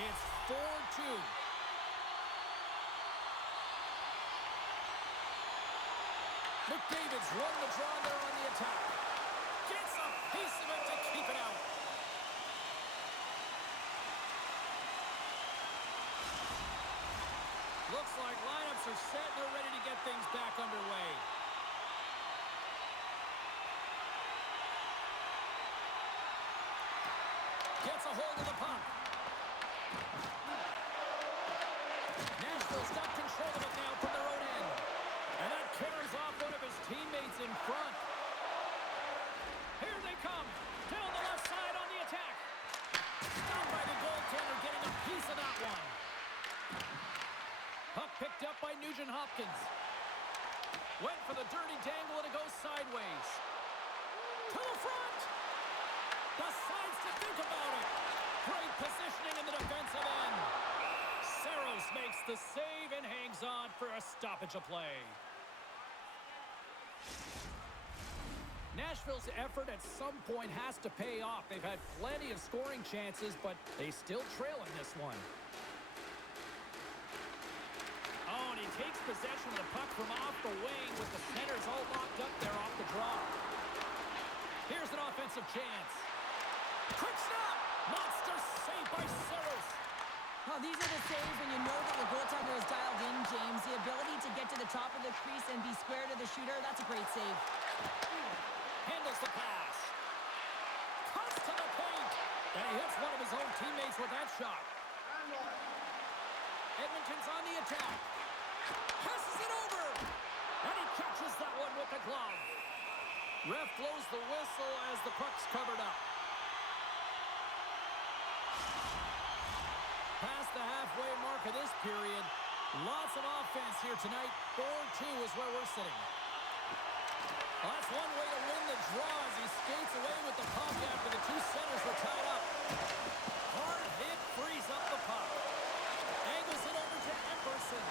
It's 4-2. McDavid's run the draw there on the attack. Gets a piece of it to keep it out. Looks like lineups are set. They're ready to get things back underway. Gets a hold of the puck. Nashville's got control of it now from their own end. And that carries off one of his teammates in front. Here they come. Down the left side on the attack. Stopped by the goaltender, getting a piece of that one. Puck picked up by Nugent-Hopkins. Went for the dirty dangle and it goes sideways. To the front. Decides to think about it. Great positioning in the defensive end. Saros makes the save and hangs on for a stoppage of play. Nashville's effort at some point has to pay off. They've had plenty of scoring chances, but they still trail in this one. Oh, and he takes possession of the puck from off the wing with the centers all locked up there off the draw. Here's an offensive chance. Quick snap! Monster save by Saros. Well, these are the saves when you know that your goaltender is dialed in, James. The ability to get to the top of the crease and be square to the shooter, that's a great save. Handles the pass. Cuts to the paint. And he hits one of his own teammates with that shot. Edmonton's on the attack. Passes it over. And he catches that one with the glove. Ref blows the whistle as the puck's covered up. Past the halfway mark of this period. Lots of offense here tonight. 4-2 is where we're sitting. Well, that's one way to win the draw as he skates away with the puck after the two centers were tied up. Hard hit frees up the puck. Angles it over to Emerson.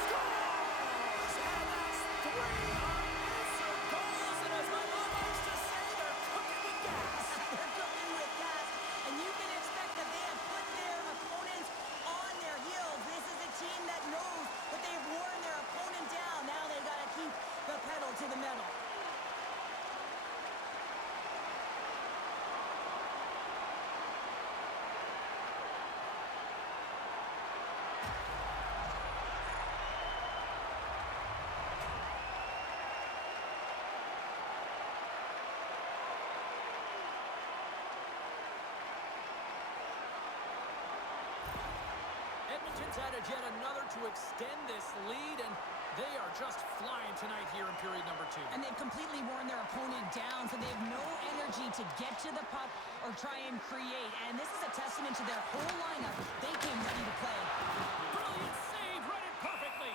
Scores! And that's 3 unanswered goals. And as my mom likes to say, they're cooking with gas. They're cooking with gas. And you can expect that they have put their opponents on their heels. This is a team that knows that they've worn their opponent down. Now they've got to keep the pedal to the metal. Edmonton's added yet another to extend this lead, and they are just flying tonight here in period number 2. And they've completely worn their opponent down, so they have no energy to get to the puck or try and create. And this is a testament to their whole lineup. They came ready to play. Brilliant save, read it perfectly.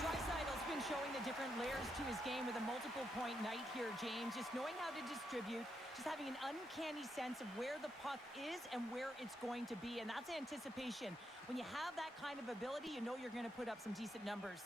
Draisaitl's been showing the different layers to his game with a multiple-point night here, James. Just knowing how to distribute, just having an uncanny sense of where the puck is and where it's going to be, and that's anticipation. When you have that kind of ability, you know you're going to put up some decent numbers.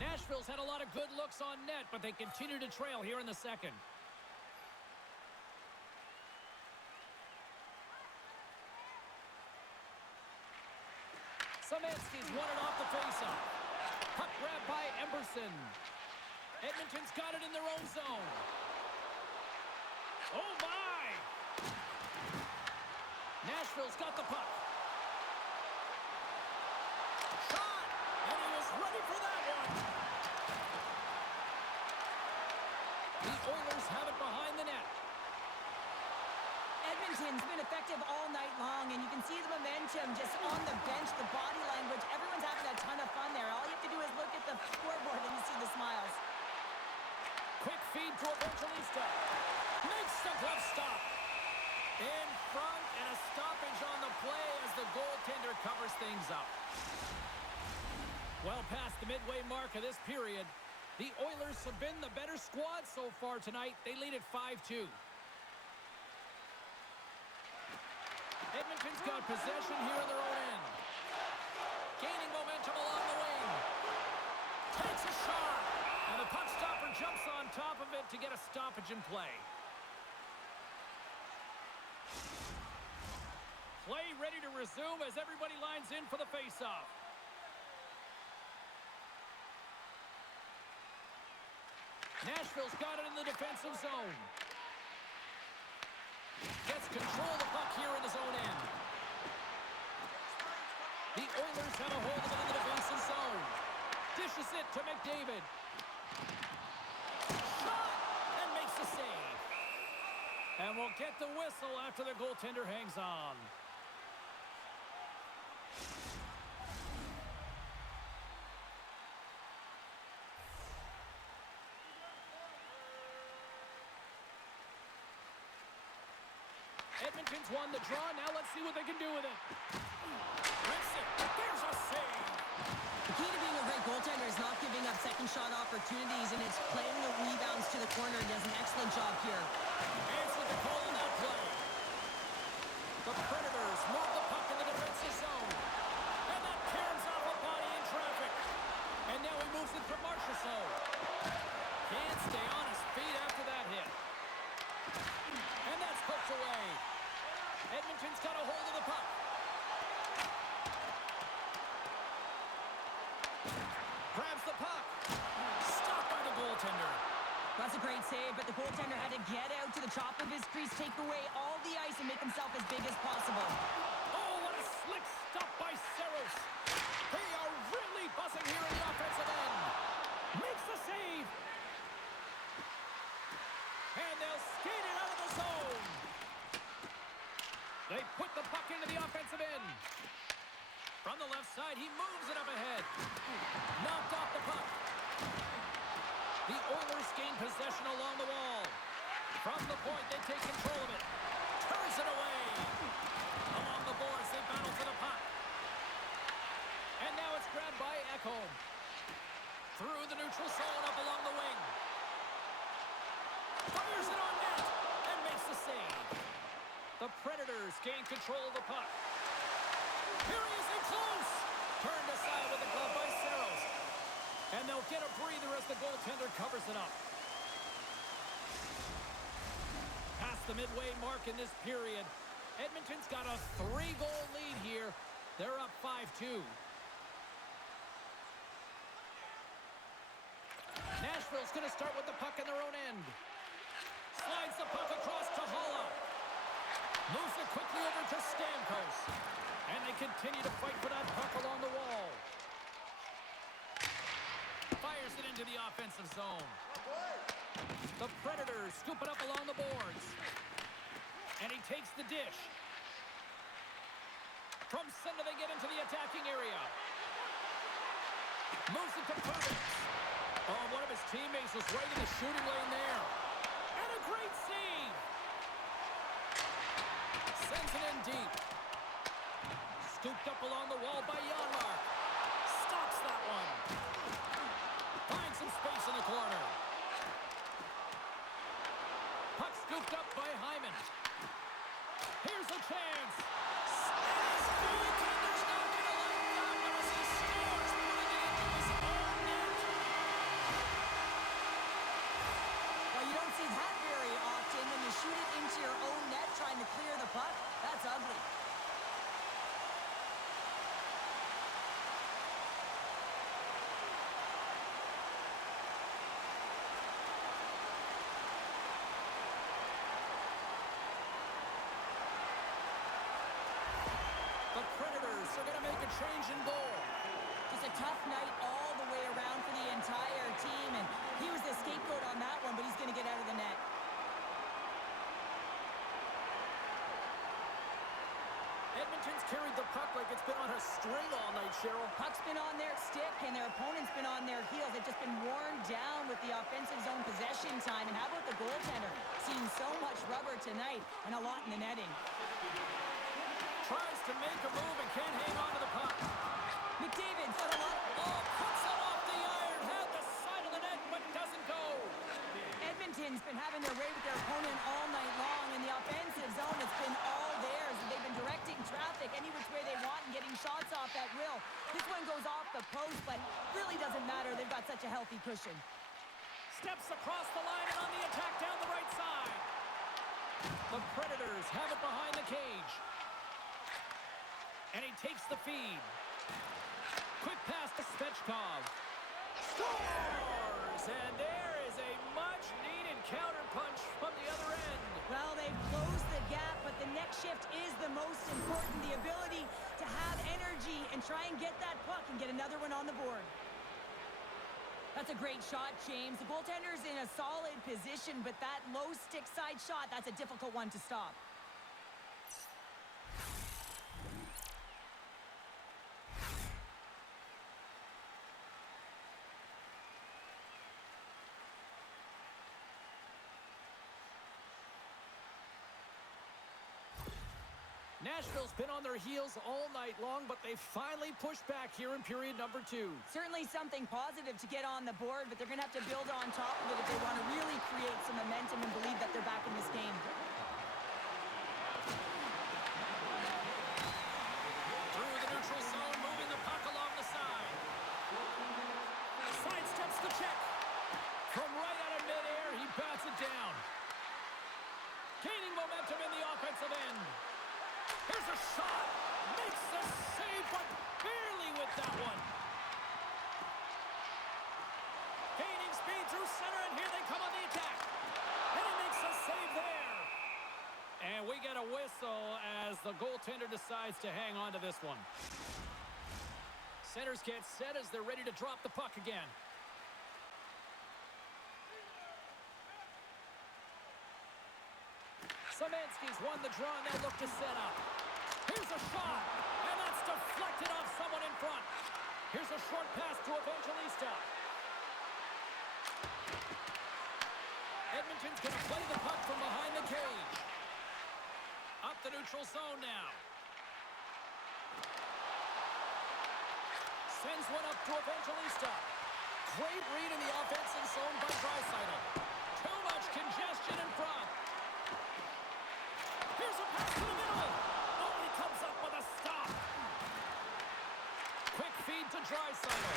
Nashville's had a lot of good looks on net, but they continue to trail here in the second. Samansky's won it off the faceoff. Puck grab by Emerson. Edmonton's got it in their own zone. Oh, my! Nashville's got the puck. Shot! And he was ready for that one. The Oilers have it behind the net. Edmonton's been effective all night long, and you can see the momentum just on the bench, the body language. Everyone's having a ton of fun there. All you have to do is look at the scoreboard and you see the smiles. Quick feed to Evangelista. Makes the glove stop. In front, and a stoppage on the play as the goaltender covers things up. Well past the midway mark of this period, the Oilers have been the better squad so far tonight. They lead at 5-2. Edmonton's got possession here in their own end. Gaining momentum along the wing. Takes a shot. And the puck stopper jumps on top of it to get a stoppage in play. Play ready to resume as everybody lines in for the faceoff. Nashville's got it in the defensive zone. Gets control of the puck here in his own end. The Oilers have a hold of it in the defensive zone. Dishes it to McDavid. Shot! And makes the save. And we'll get the whistle after the goaltender hangs on. Edmonton's won the draw. Now let's see what they can do with it. Rips it. There's a save. The key to being a great goaltender is not giving up second shot opportunities, and it's playing the rebounds to the corner. He does an excellent job here. Answer the call on that play. The Predators move the puck in the defensive zone. And that caroms off a body in traffic. And now he moves it from Marchessault. Can't stay on his feet after that hit. And that's poked away. Edmonton's got a hold of the puck. Grabs the puck. Stopped by the goaltender. That's a great save, but the goaltender had to get out to the top of his crease, take away all the ice, and make himself as big as possible. Oh, what a slick stop by Saros. They are really buzzing here in the offensive end. Makes the save. And they'll He moves it up ahead. Knocked off the puck. The Oilers gain possession along the wall. From the point, they take control of it. Turns it away. Along the boards, they battle for the puck. And now it's grabbed by Ekholm. Through the neutral zone, up along the wing. Fires it on net and makes the save. The Predators gain control of the puck. Here he is in close. Turned aside with the glove by Saros. And they'll get a breather as the goaltender covers it up. Past the midway mark in this period, Edmonton's got a 3-goal lead here. They're up 5-2. Nashville's going to start with the puck in their own end. Slides the puck across to Holla. Moves it quickly over to Stamkos. And they continue to fight for that puck along the wall. Fires it into the offensive zone. The Predators scoop it up along the boards. And he takes the dish. From center, they get into the attacking area. Moves it to Perkins. Oh, one of his teammates was right in the shooting lane there. And a great save. Sends it in deep. Scooped up along the wall by Janmark. Stops that one. Finds some space in the corner. Puck scooped up by Hyman. Here's a chance. Goaltender's not going to let it down as he scores, putting it into his own net. Well, you don't see that very often when you shoot it into your own net trying to clear the puck. That's ugly. The Predators are going to make a change in goal. Just a tough night all the way around for the entire team, and he was the scapegoat on that one, but he's going to get out of the net. Edmonton's carried the puck like it's been on a string all night, Cheryl. Puck's been on their stick, and their opponent's been on their heels. They've just been worn down with the offensive zone possession time. And how about the goaltender? Seeing so much rubber tonight and a lot in the netting. Tries to make a move and can't hang on to the puck. McDavid's got a lot. Oh, puts it off the iron. Had the side of the net, but doesn't go. Edmonton's been having their way with their opponent all night long. In the offensive zone, it's been all theirs. They've been directing traffic any which way they want and getting shots off at will. This one goes off the post, but really doesn't matter. They've got such a healthy cushion. Steps across the line and on the attack down the right side. The Predators have it behind the cage. And he takes the feed. Quick pass to Svechkov. Scores! And there is a much-needed counterpunch from the other end. Well, they've closed the gap, but the next shift is the most important. The ability to have energy and try and get that puck and get another one on the board. That's a great shot, James. The goaltender's in a solid position, but that low stick side shot, that's a difficult one to stop. Nashville's been on their heels all night long, but they finally pushed back here in period number 2. Certainly something positive to get on the board, but they're going to have to build on top of it if they want to really create some momentum and believe that they're back in this game. Through the neutral zone, moving the puck along the side. Sidesteps the check. From right out of midair, he bats it down. Gaining momentum in the offensive end. Here's a shot. Makes the save, but barely with that one. Gaining speed through center, and here they come on the attack. And he makes a save there. And we get a whistle as the goaltender decides to hang on to this one. Centers get set as they're ready to drop the puck again. Szymanski's won the draw, and they'll look to set up. Here's a shot, and that's deflected off someone in front. Here's a short pass to Evangelista. Edmonton's going to play the puck from behind the cage. Up the neutral zone now. Sends one up to Evangelista. Great read in the offensive zone by Draisaitl. Too much congestion in front. Here's a pass to the middle. Oh, he comes up with a stop. Quick feed to Draisaitl.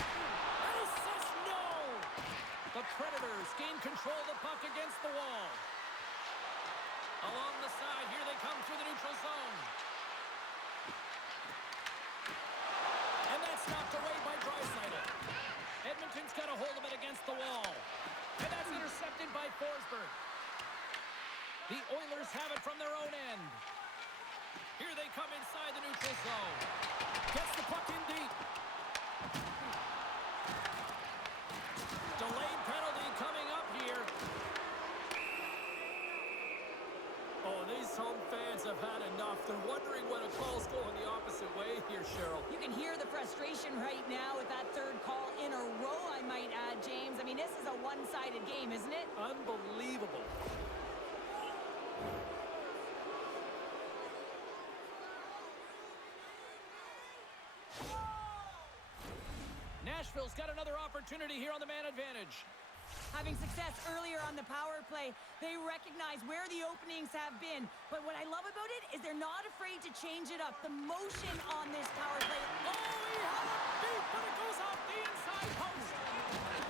And he says no. The Predators gain control of the puck against the wall. Along the side, here they come through the neutral zone. And that's knocked away by Draisaitl. Edmonton's got a hold of it against the wall. And that's intercepted by Forsberg. The Oilers have it from their own end. Here they come inside the neutral zone. Gets the puck in deep. Delayed penalty coming up here. Oh, these home fans have had enough. They're wondering when a call's going the opposite way here, Cheryl. You can hear the frustration right now with that third call in a row, I might add, James. I mean, this is a one-sided game, isn't it? Unbelievable. Nashville's got another opportunity here on the man advantage. Having success earlier on the power play, they recognize where the openings have been. But what I love about it is they're not afraid to change it up. The motion on this power play. Oh, he had it deep, but it goes off the inside post.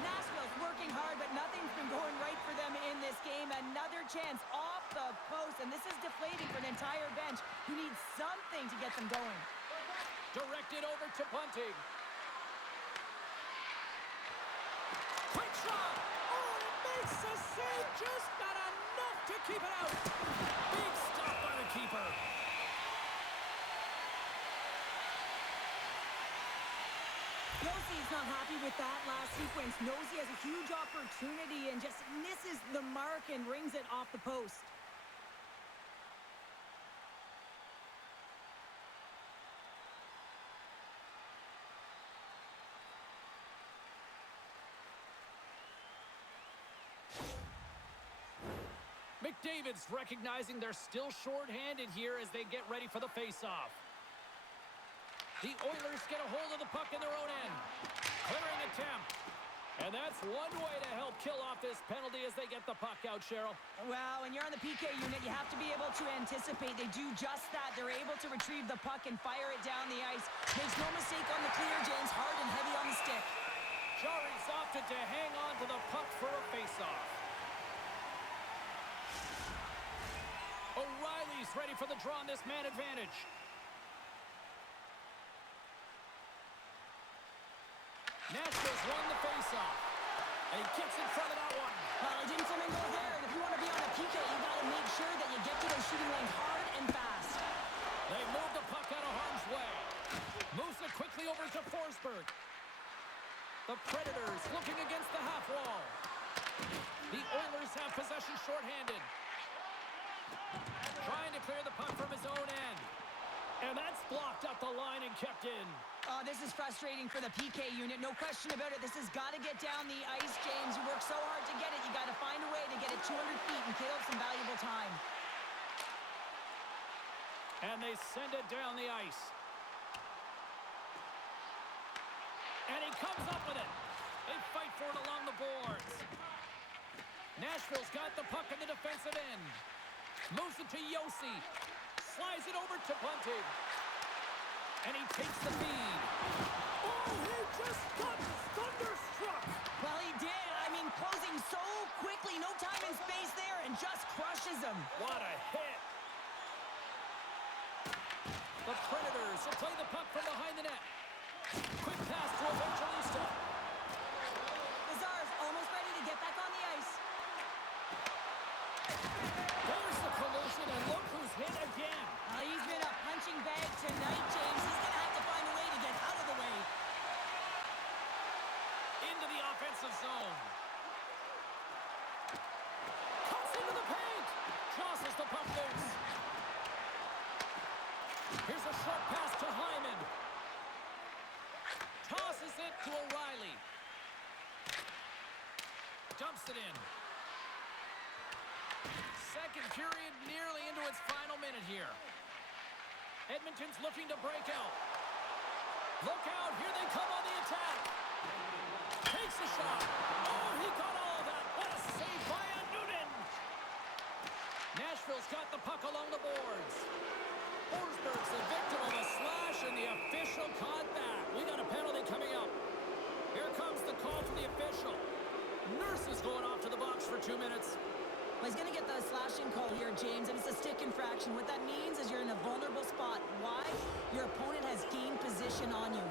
Nashville's working hard, but nothing's been going right for them in this game. Another chance off the post, and this is deflating for an entire bench who needs something to get them going. Directed over to Bunting. Quick shot! Oh, it makes the save, just not enough to keep it out. Big stop by the keeper. Yossi's not happy with that last sequence. Knows he has a huge opportunity and just misses the mark and rings it off the post. McDavid's recognizing they're still short-handed here as they get ready for the face-off. The Oilers get a hold of the puck in their own end. Clearing attempt. And that's one way to help kill off this penalty as they get the puck out, Cheryl. Well, when you're on the PK unit, you have to be able to anticipate. They do just that. They're able to retrieve the puck and fire it down the ice. Makes no mistake on the clear, James. Hard and heavy on the stick. Jarry's opted to hang on to the puck for a face-off. O'Reilly's ready for the draw on this man advantage. Nashville's won the face-off. And he gets in front of that one. Well, it didn't come and go there. And if you want to be on a PK, you got to make sure that you get to those shooting lanes hard and fast. They move the puck out of harm's way. Moves it quickly over to Forsberg. The Predators looking against the half wall. The Oilers have possession shorthanded. Trying to clear the puck from his own end. And that's blocked up the line and kept in. Oh, this is frustrating for the PK unit. No question about it. This has got to get down the ice, James. You work so hard to get it. You got to find a way to get it 200 feet and kill some valuable time. And they send it down the ice. And he comes up with it. They fight for it along the boards. Nashville's got the puck in the defensive end. Moves it to Yossi. Slides it over to Bunting. And he takes the feed. Oh, he just got thunderstruck. Well, he did. I mean, closing so quickly. No time and space there, and just crushes him. What a hit. The Predators will play the puck from behind the net. Quick pass to Evangelista. The Czars almost ready to get back on the ice. There's the collision, and look who's hit again. He's been a punching bag tonight, James. He's going to have to find a way to get out of the way. Into the offensive zone. Cuts into the paint. Jostles the puck loose. Here's a short pass to Hyman. passes it to O'Reilly. Dumps it in. Second period nearly into its final minute here. Edmonton's looking to break out. Look out, here they come on the attack. Takes a shot. Oh, he got all of that. What a save by Noonan. Nashville's got the puck along the boards. Forsberg's the victim of a slash, and the official caught that. We got a penalty coming up. Here comes the call from the official. Nurse is going off to the box for 2 minutes. Well, he's going to get the slashing call here, James, and it's a stick infraction. What that means is you're in a vulnerable spot. Why? Your opponent has gained position on you.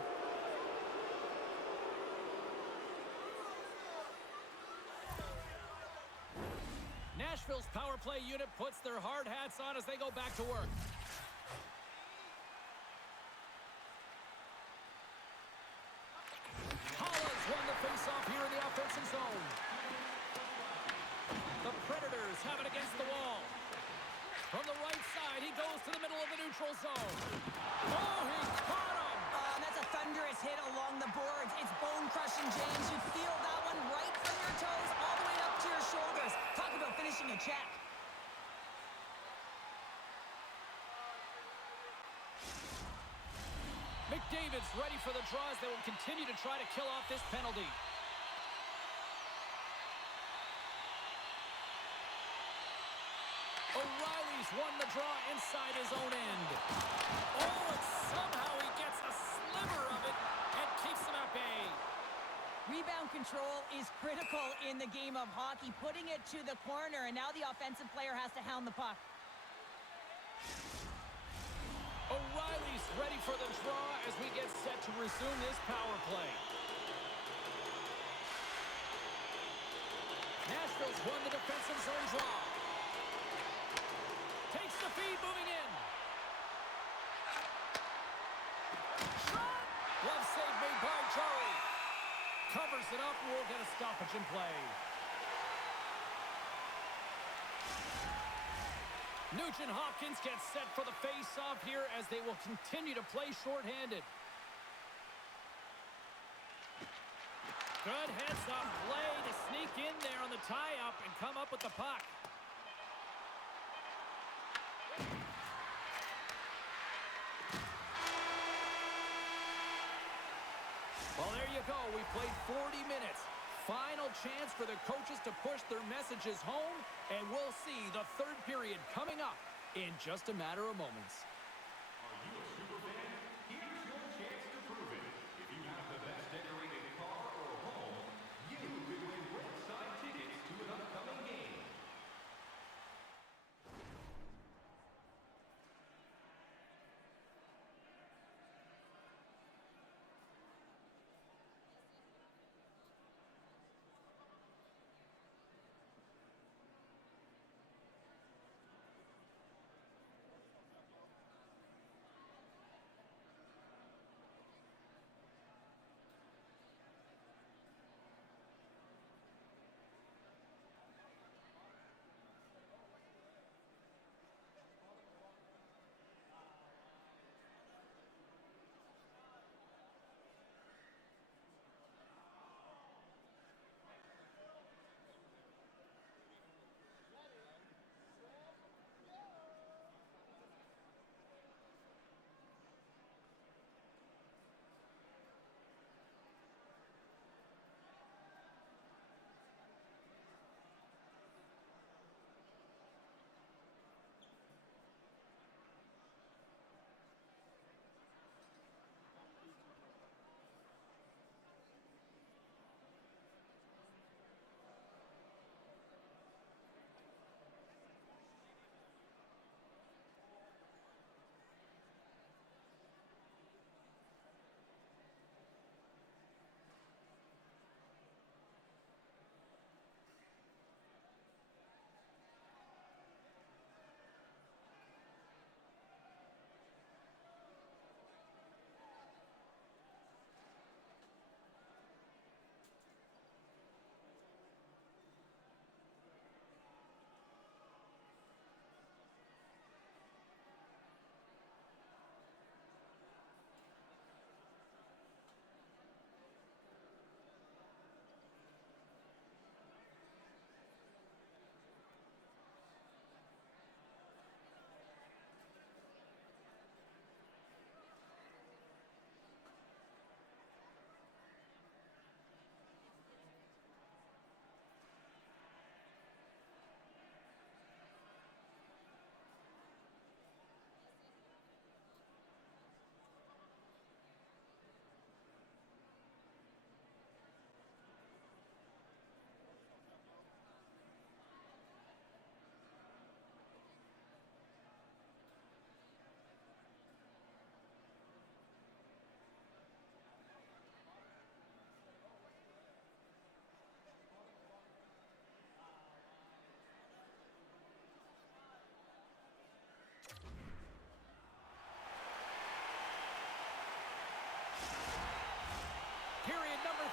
Nashville's power play unit puts their hard hats on as they go back to work. Holland's won the faceoff here in the offensive zone. The Predators have it against the wall. From the right side, he goes to the middle of the neutral zone. Oh, he caught him! That's a thunderous hit along the boards. It's bone-crushing, James. You feel that one right from your toes all the way up to your shoulders. Talk about finishing a check. McDavid's ready for the draw as they will continue to try to kill off this penalty. O'Reilly's won the draw inside his own end. Oh, and somehow he gets a sliver of it and keeps him at bay. Rebound control is critical in the game of hockey. Putting it to the corner, and now the offensive player has to hound the puck. O'Reilly's ready for the draw as we get set to resume this power play. Nashville's won the defensive zone draw. Takes the feed, moving in. Shot! Glove save made by Joey. Covers it up, we'll get a stoppage in play. Nugent-Hopkins gets set for the face-off here as they will continue to play shorthanded. Good heads-up play to sneak in there on the tie-up and come up with the puck. Well, there you go. We played 40 minutes. Final chance for the coaches to push their messages home, and we'll see the third period coming up in just a matter of moments. Are you a super fan? Here's your chance to prove it. If you have the best decorated car or home, you could win ringside tickets to an upcoming game.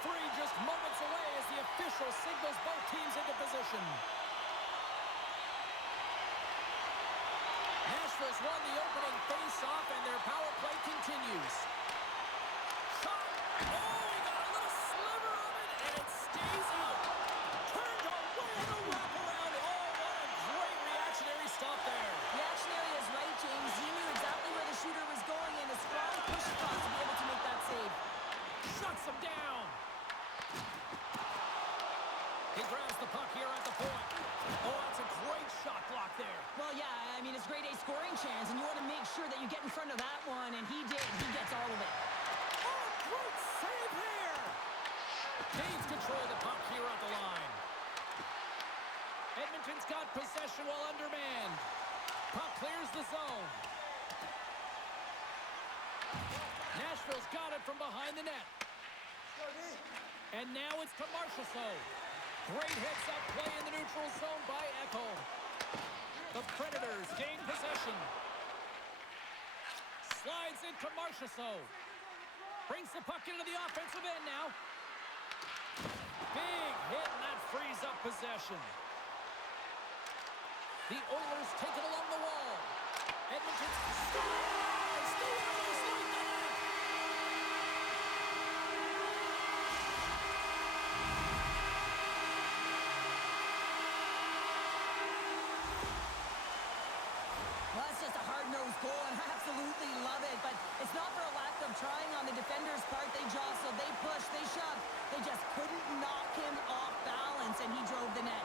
three just moments away as the official signals both teams into position. Nashville's won the opening face-off, and their power play continues. Shot! Oh, he got a little sliver of it, and it stays out. Turned away on the wraparound. Oh, what a great reactionary stop there. Reactionary is right, James. He knew exactly where the shooter was going, and a strong push across to be able to make that save. Shuts him down. He grabs the puck here at the point. Oh, that's a great shot block there. Well, yeah, I mean, it's grade A scoring chance, and you want to make sure that you get in front of that one, and he did. He gets all of it. Oh, great save here. Gains control of the puck here at the line. Edmonton's got possession while undermanned. Puck clears the zone. Nashville's got it from behind the net. And now it's to Marchessault. Great heads-up play in the neutral zone by Echo. The Predators gain possession. Slides into Marchessault. Brings the puck into the offensive end now. Big hit, and that frees up possession. The Oilers take it along the wall. Edmonton scores! The Oilers like the net! Well, it's just a hard-nosed goal, and I absolutely love it. But it's not for a lack of trying on the defender's part. They jostled, they pushed, they shoved. They just couldn't knock him off balance, and he drove the net.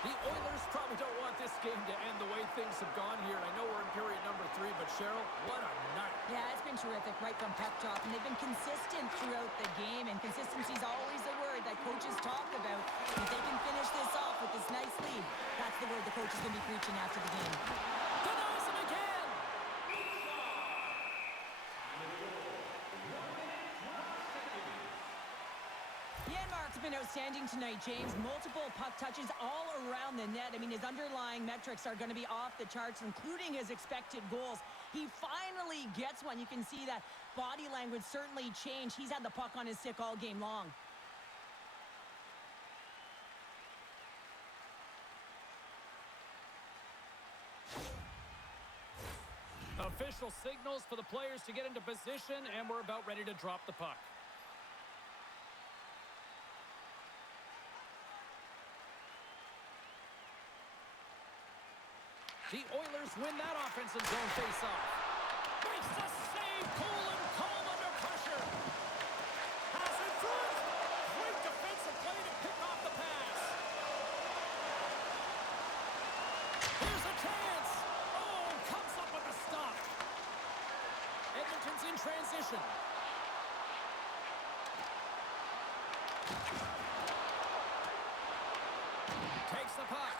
The Oilers probably don't want this game to end the way things have gone here. I know we're in period number 3, but Cheryl, what a night. Yeah, it's been terrific right from puck drop, and they've been consistent throughout the game, and consistency is always a word that coaches talk about. If they can finish this off with this nice lead, that's the word the coach is going to be preaching after the game. Denies him again! Janmark's been outstanding tonight, James. Multiple puck touches all around the net. I mean, his underlying metrics are going to be off the charts, including his expected goals. He finally gets one. You can see that body language certainly changed. He's had the puck on his stick all game long. Official signals for the players to get into position, and we're about ready to drop the puck. The Oilers win that offensive zone face-off. Makes the save, cool and calm under pressure. Pass in front. Great defensive play to pick off the pass. Here's a chance. Oh, comes up with a stop. Edmonton's in transition. Takes the puck.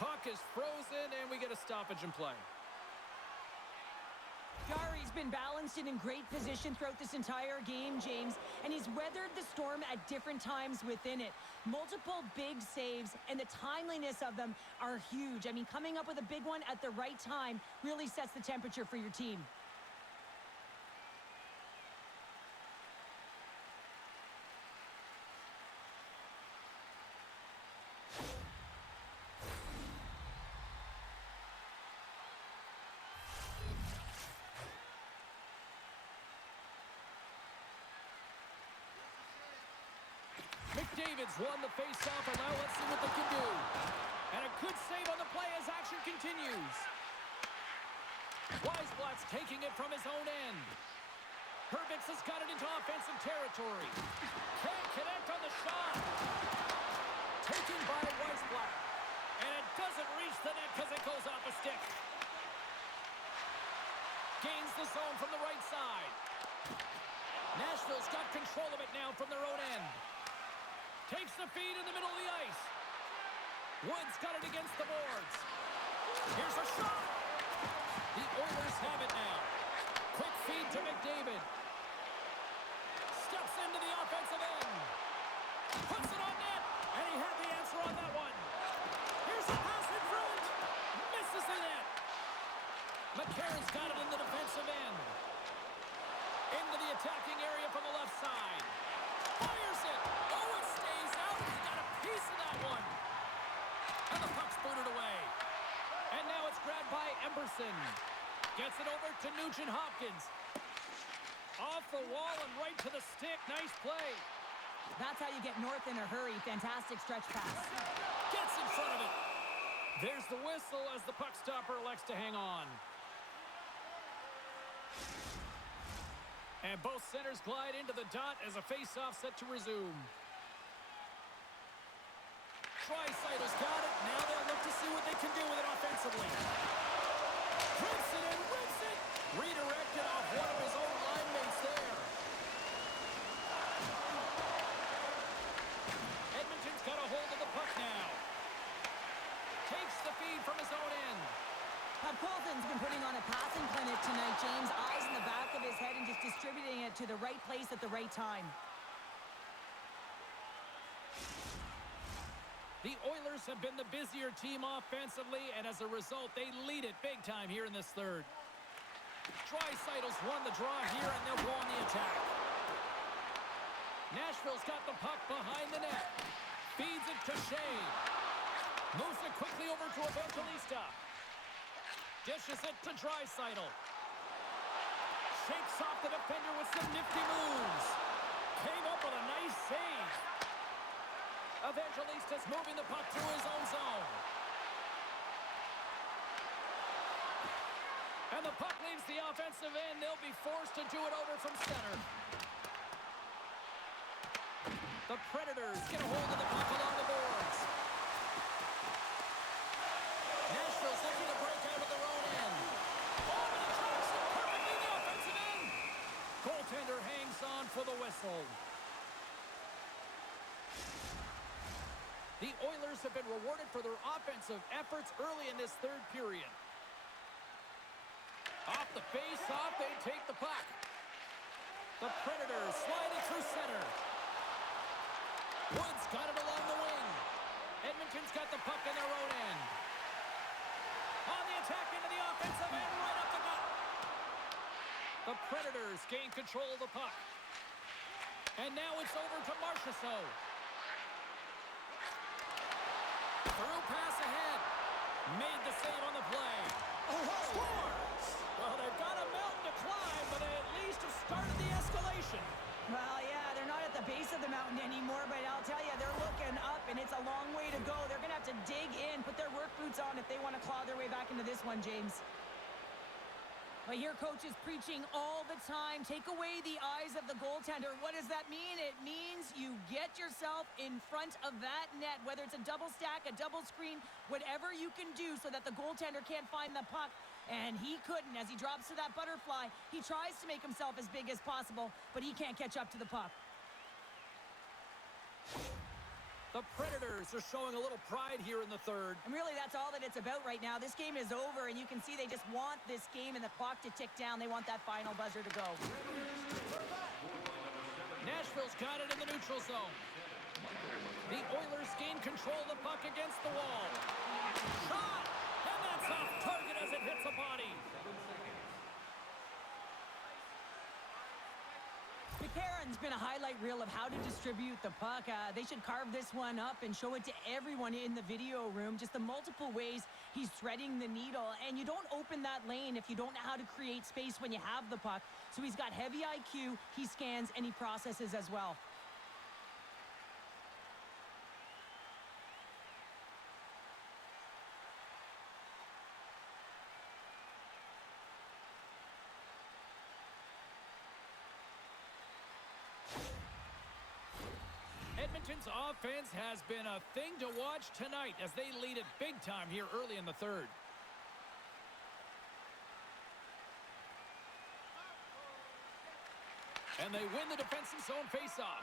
Puck is frozen, and we get a stoppage in play. Jari's been balanced and in great position throughout this entire game, James, and he's weathered the storm at different times within it. Multiple big saves, and the timeliness of them are huge. I mean, coming up with a big one at the right time really sets the temperature for your team. McDavid's won the face-off, and now let's see what they can do. And a good save on the play as action continues. Weisblatt's taking it from his own end. Herbix has got it into offensive territory. Can't connect on the shot. Taken by Weisblatt. And it doesn't reach the net because it goes off a stick. Gains the zone from the right side. Nashville's got control of it now from their own end. Takes the feed in the middle of the ice. Wood's got it against the boards. Here's a shot. The Oilers have it now. Quick feed to McDavid. Steps into the offense. Carlson. Gets it over to Nugent-Hopkins. Off the wall and right to the stick. Nice play. That's how you get north in a hurry. Fantastic stretch pass. Gets in front of it. There's the whistle as the puck stopper elects to hang on. And both centers glide into the dot as a face-off set to resume. Draisaitl's got it. Now they'll look to see what they can do with it offensively. Rips it and rips it. Redirected off one of his own line mates there. Edmonton's got a hold of the puck now. Takes the feed from his own end. Colton's been putting on a passing clinic tonight, James. Eyes in the back of his head and just distributing it to the right place at the right time. The Oilers have been the busier team offensively, and as a result, they lead it big time here in this third. Draisaitl's won the draw here, and they'll go on the attack. Nashville's got the puck behind the net. Feeds it to Shea. Moves it quickly over to Evangelista. Dishes it to Draisaitl. Shakes off the defender with some nifty moves. Came up with a nice save. Evangelista's moving the puck through his own zone. And the puck leaves the offensive end. They'll be forced to do it over from center. The Predators get a hold of the puck along the boards. Nashville's looking to break out of their own end. Oh, and he tracks it perfectly in the offensive end. Goaltender hangs on for the whistle. The Oilers have been rewarded for their offensive efforts early in this third period. Off the face-off, they take the puck. The Predators slide it through center. Woods got it along the wing. Edmonton's got the puck in their own end. On the attack into the offensive end, right up the gut. The Predators gain control of the puck. And now it's over to Marchessault. Through pass ahead. Made the save on the play. Scores! Well, they've got a mountain to climb, but they at least have started the escalation. Well, yeah, they're not at the base of the mountain anymore, but I'll tell you, they're looking up, and it's a long way to go. They're going to have to dig in, put their work boots on if they want to claw their way back into this one, James. But here, coach is preaching all the time. Take away the eyes of the goaltender. What does that mean? It means you get yourself in front of that net, whether it's a double stack, a double screen, whatever you can do so that the goaltender can't find the puck. And he couldn't. As he drops to that butterfly, he tries to make himself as big as possible, but he can't catch up to the puck. The Predators are showing a little pride here in the third. And really, that's all that it's about right now. This game is over, and you can see they just want this game and the clock to tick down. They want that final buzzer to go. Nashville's got it in the neutral zone. The Oilers gain control of the puck against the wall. Shot! And that's off target as it hits a body. McCarron's been a highlight reel of how to distribute the puck. They should carve this one up and show it to everyone in the video room. Just the multiple ways he's threading the needle. And you don't open that lane if you don't know how to create space when you have the puck. So he's got heavy IQ, he scans, and he processes as well. Edmonton's offense has been a thing to watch tonight as they lead it big time here early in the third. And they win the defensive zone faceoff.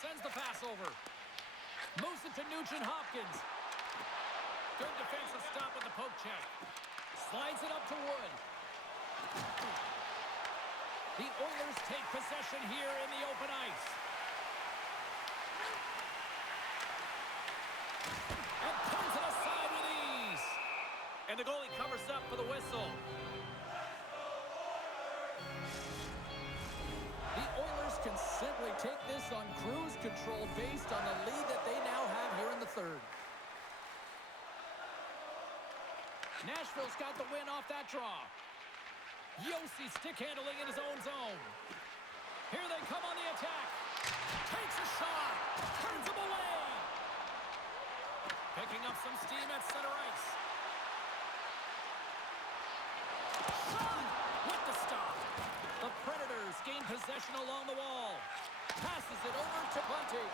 Sends the pass over. Moves it to Nugent-Hopkins. Good defensive stop with the poke check. Slides it up to Wood. The Oilers take possession here in the open ice. And turns it aside with ease. And the goalie covers up for the whistle. The Oilers can simply take this on cruise control based on the lead that they now have here in the third. Nashville's got the win off that draw. Yossi stick handling in his own zone. Here they come on the attack. Takes a shot. Turns him away. Picking up some steam at center ice. Shot with the stop. The Predators gain possession along the wall. Passes it over to Bunting.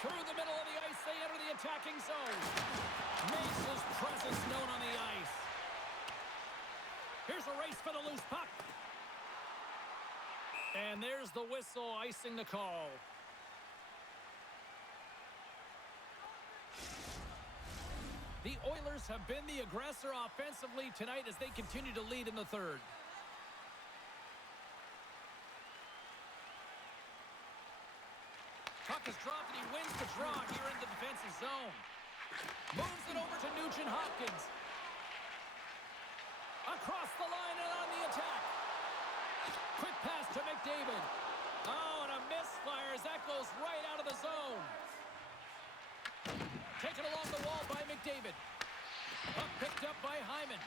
Through the middle of the ice, they enter the attacking zone. Makes his presence known on the ice. Here's a race for the loose puck. And there's the whistle icing the call. The Oilers have been the aggressor offensively tonight as they continue to lead in the third. Puck is dropped and he wins the draw here in the defensive zone. Moves it over to Nugent-Hopkins. Across the line and on the attack. Quick pass to McDavid. Oh, and a misfire as that goes right out of the zone. Taken along the wall by McDavid. Puck picked up by Hyman.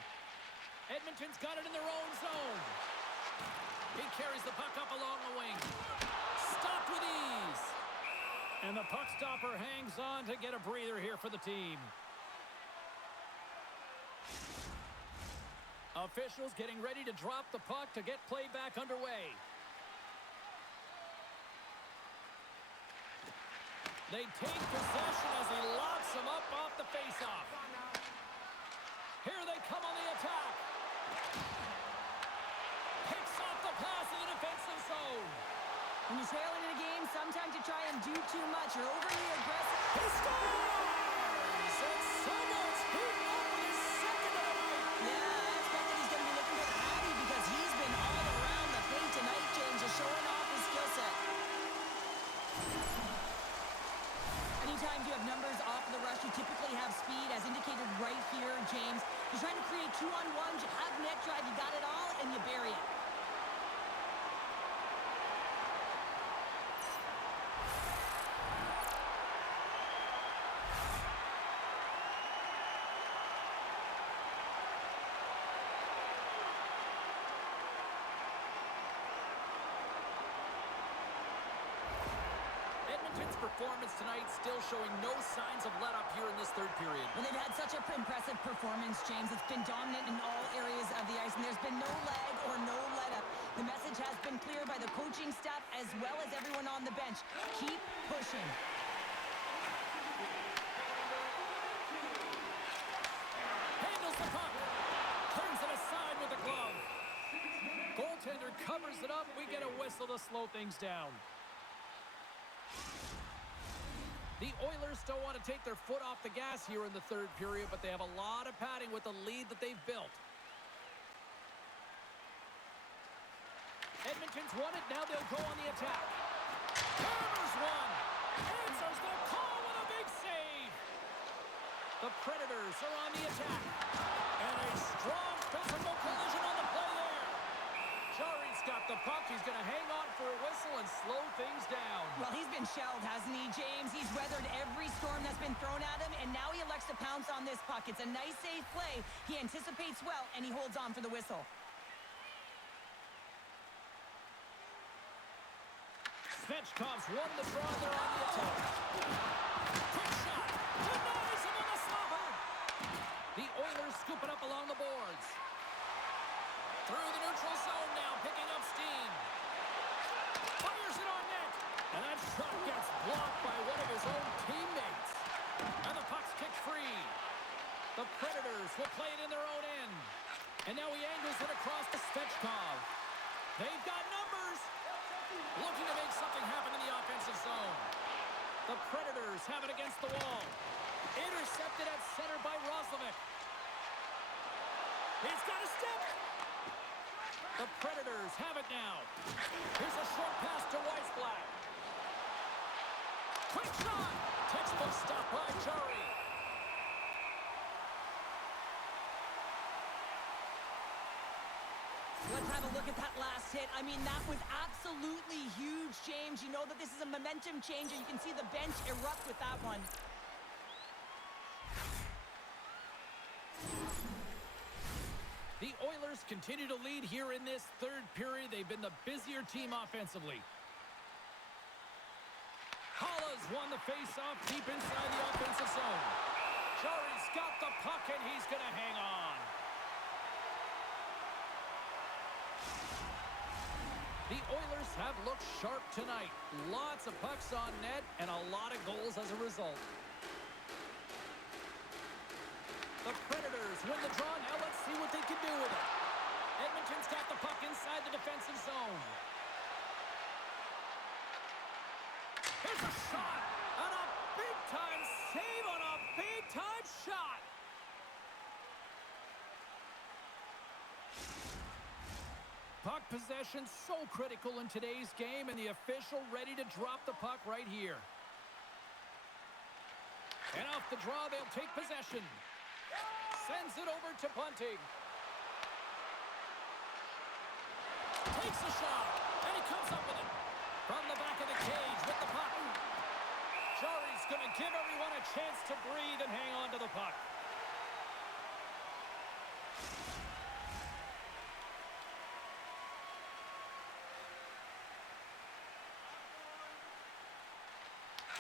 Edmonton's got it in their own zone. He carries the puck up along the wing. Stopped with ease. And the puck stopper hangs on to get a breather here for the team. Officials getting ready to drop the puck to get play back underway. They take possession as he locks him up off the faceoff. Here they come on the attack. Picks off the pass in the defensive zone. When you're trailing in a game, sometimes you try and do too much. You're overly aggressive. He scores! And someone's heating up with his second of the night. Yeah, I expect that he's going to be looking for the Hattie because he's been all around the paint tonight, James, just showing off his skill set. Anytime you have numbers off of the rush, you typically have speed, as indicated right here, James. You're trying to create 2-on-1s, you have net drive, you got it all, and you bury it. Edmonton's performance tonight still showing no signs of let-up here in this third period. Well, they've had such an impressive performance, James. It's been dominant in all areas of the ice, and there's been no lag or no let-up. The message has been clear by the coaching staff as well as everyone on the bench. Keep pushing. Handles the puck. Turns it aside with the glove. Goaltender covers it up. We get a whistle to slow things down. The Oilers don't want to take their foot off the gas here in the third period, but they have a lot of padding with the lead that they've built. Edmonton's won it. Now they'll go on the attack. Hammers one. Answers the call with a big save. The Predators are on the attack. And a strong physical collision on the play there. Jarry's got the puck. He's going to hang on for a whistle and slow things down. Well, he's been shelled, hasn't he, James? He's weathered every storm that's been thrown at him, and now he elects to pounce on this puck. It's a nice, safe play. He anticipates well, and he holds on for the whistle. Svechkov's won the draw. They're on the attack. Quick shot. Denies him on the slobber. The Oilers scoop it up along the boards. Through the neutral zone now, picking up steam. Fires it on net. And that shot gets blocked by one of his own teammates. And the puck's kicked free. The Predators will play it in their own end. And now he angles it across to Svechkov. They've got numbers. Looking to make something happen in the offensive zone. The Predators have it against the wall. Intercepted at center by Roslovic. He's got a step. The Predators have it now. Here's a short pass to Weissblatt. Quick shot. Textbook stop by Jarry. Let's have a look at that last hit. I mean, that was absolutely huge, James. You know that this is a momentum changer. You can see the bench erupt with that one. The Oilers continue to lead here in this third period. They've been the busier team offensively. Halla's won the face-off deep inside the offensive zone. Jari's got the puck, and he's going to hang on. The Oilers have looked sharp tonight. Lots of pucks on net and a lot of goals as a result. The Predators win the draw. Now let's see what they can do with it. Edmonton's got the puck inside the defensive zone. Here's a shot. And a big-time save on a big-time shot. Puck possession so critical in today's game, and the official ready to drop the puck right here. And off the draw, they'll take possession. Sends it over to Bunting. Takes a shot, and he comes up with it. From the back of the cage with the puck. Jari's going to give everyone a chance to breathe and hang on to the puck.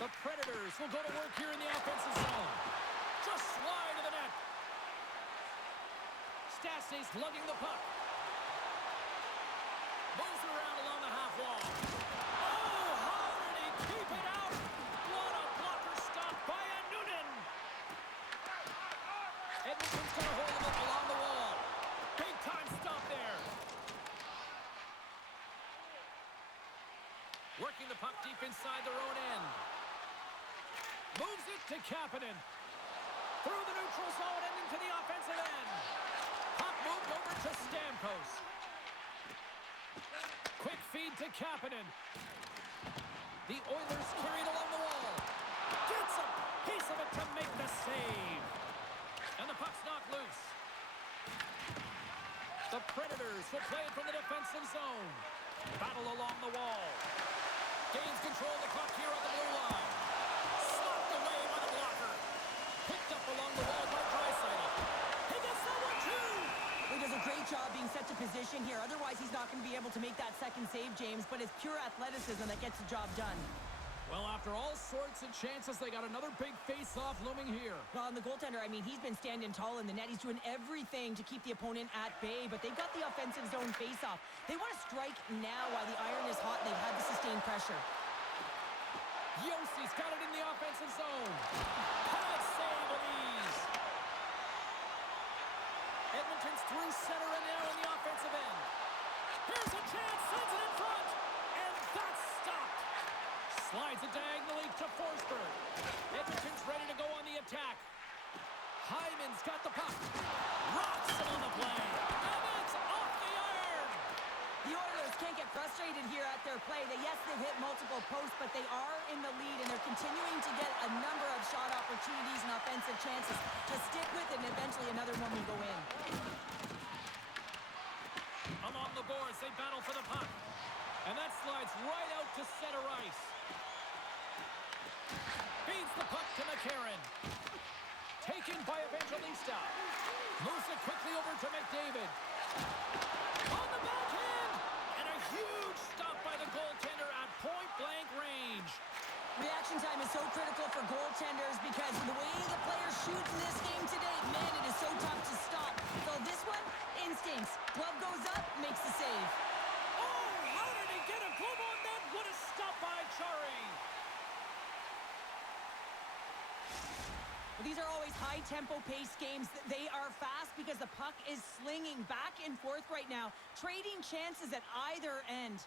The Predators will go to work here in the offensive zone. Just wide of the net. Stassie's lugging the puck. Moves it around along the half wall. Oh, how did he keep it out? What a blocker stop by a Noonan. Edmonton's got a hold of it along the wall. Big time stop there. Working the puck deep inside their own end. Moves it to Kapanen. Through the neutral zone and into the offensive end. Puck moved over to Stamkos. Quick feed to Kapanen. The Oilers carried along the wall. Gets a piece of it to make the save. And the puck's knocked loose. The Predators will play it from the defensive zone. Battle along the wall. Gains control of the puck here on the blue line. Slapped away by the blocker. Picked up along the wall by Draisaitl. He gets that one too. He does a great job being set to position here. Otherwise, he's not going to be able to make that second save, James. But it's pure athleticism that gets the job done. Well, after all sorts of chances, they got another big face-off looming here. Well, and the goaltender, I mean, he's been standing tall in the net. He's doing everything to keep the opponent at bay, but they've got the offensive zone face-off. They want to strike now while the iron is hot, and they've had to sustain pressure. Yossi's got it in the offensive zone. Pad save with ease. Edmonton's through center and now in the offensive end. Here's a chance, sends it in front, and that's stopped. Slides it diagonally to Forsberg. Edmonton's ready to go on the attack. Hyman's got the puck. Rocks it on the play. And it's off the iron. The Oilers can't get frustrated here at their play. Yes, they've hit multiple posts, but they are in the lead, and they're continuing to get a number of shot opportunities and offensive chances to stick with it, and eventually another one will go in. Along the boards, they battle for the puck. And that slides right out to center ice. Feeds the puck to McCarron. Taken by Evangelista. Moves it quickly over to McDavid. On the backhand! And a huge stop by the goaltender at point-blank range. Reaction time is so critical for goaltenders because the way the players shoot in this game today, man, it is so tough to stop. So this one, instincts. Glove goes up, makes the save. Oh, how did he get a glove on that? What a stop by Jari. These are always high-tempo pace games. They are fast because the puck is slinging back and forth right now, trading chances at either end.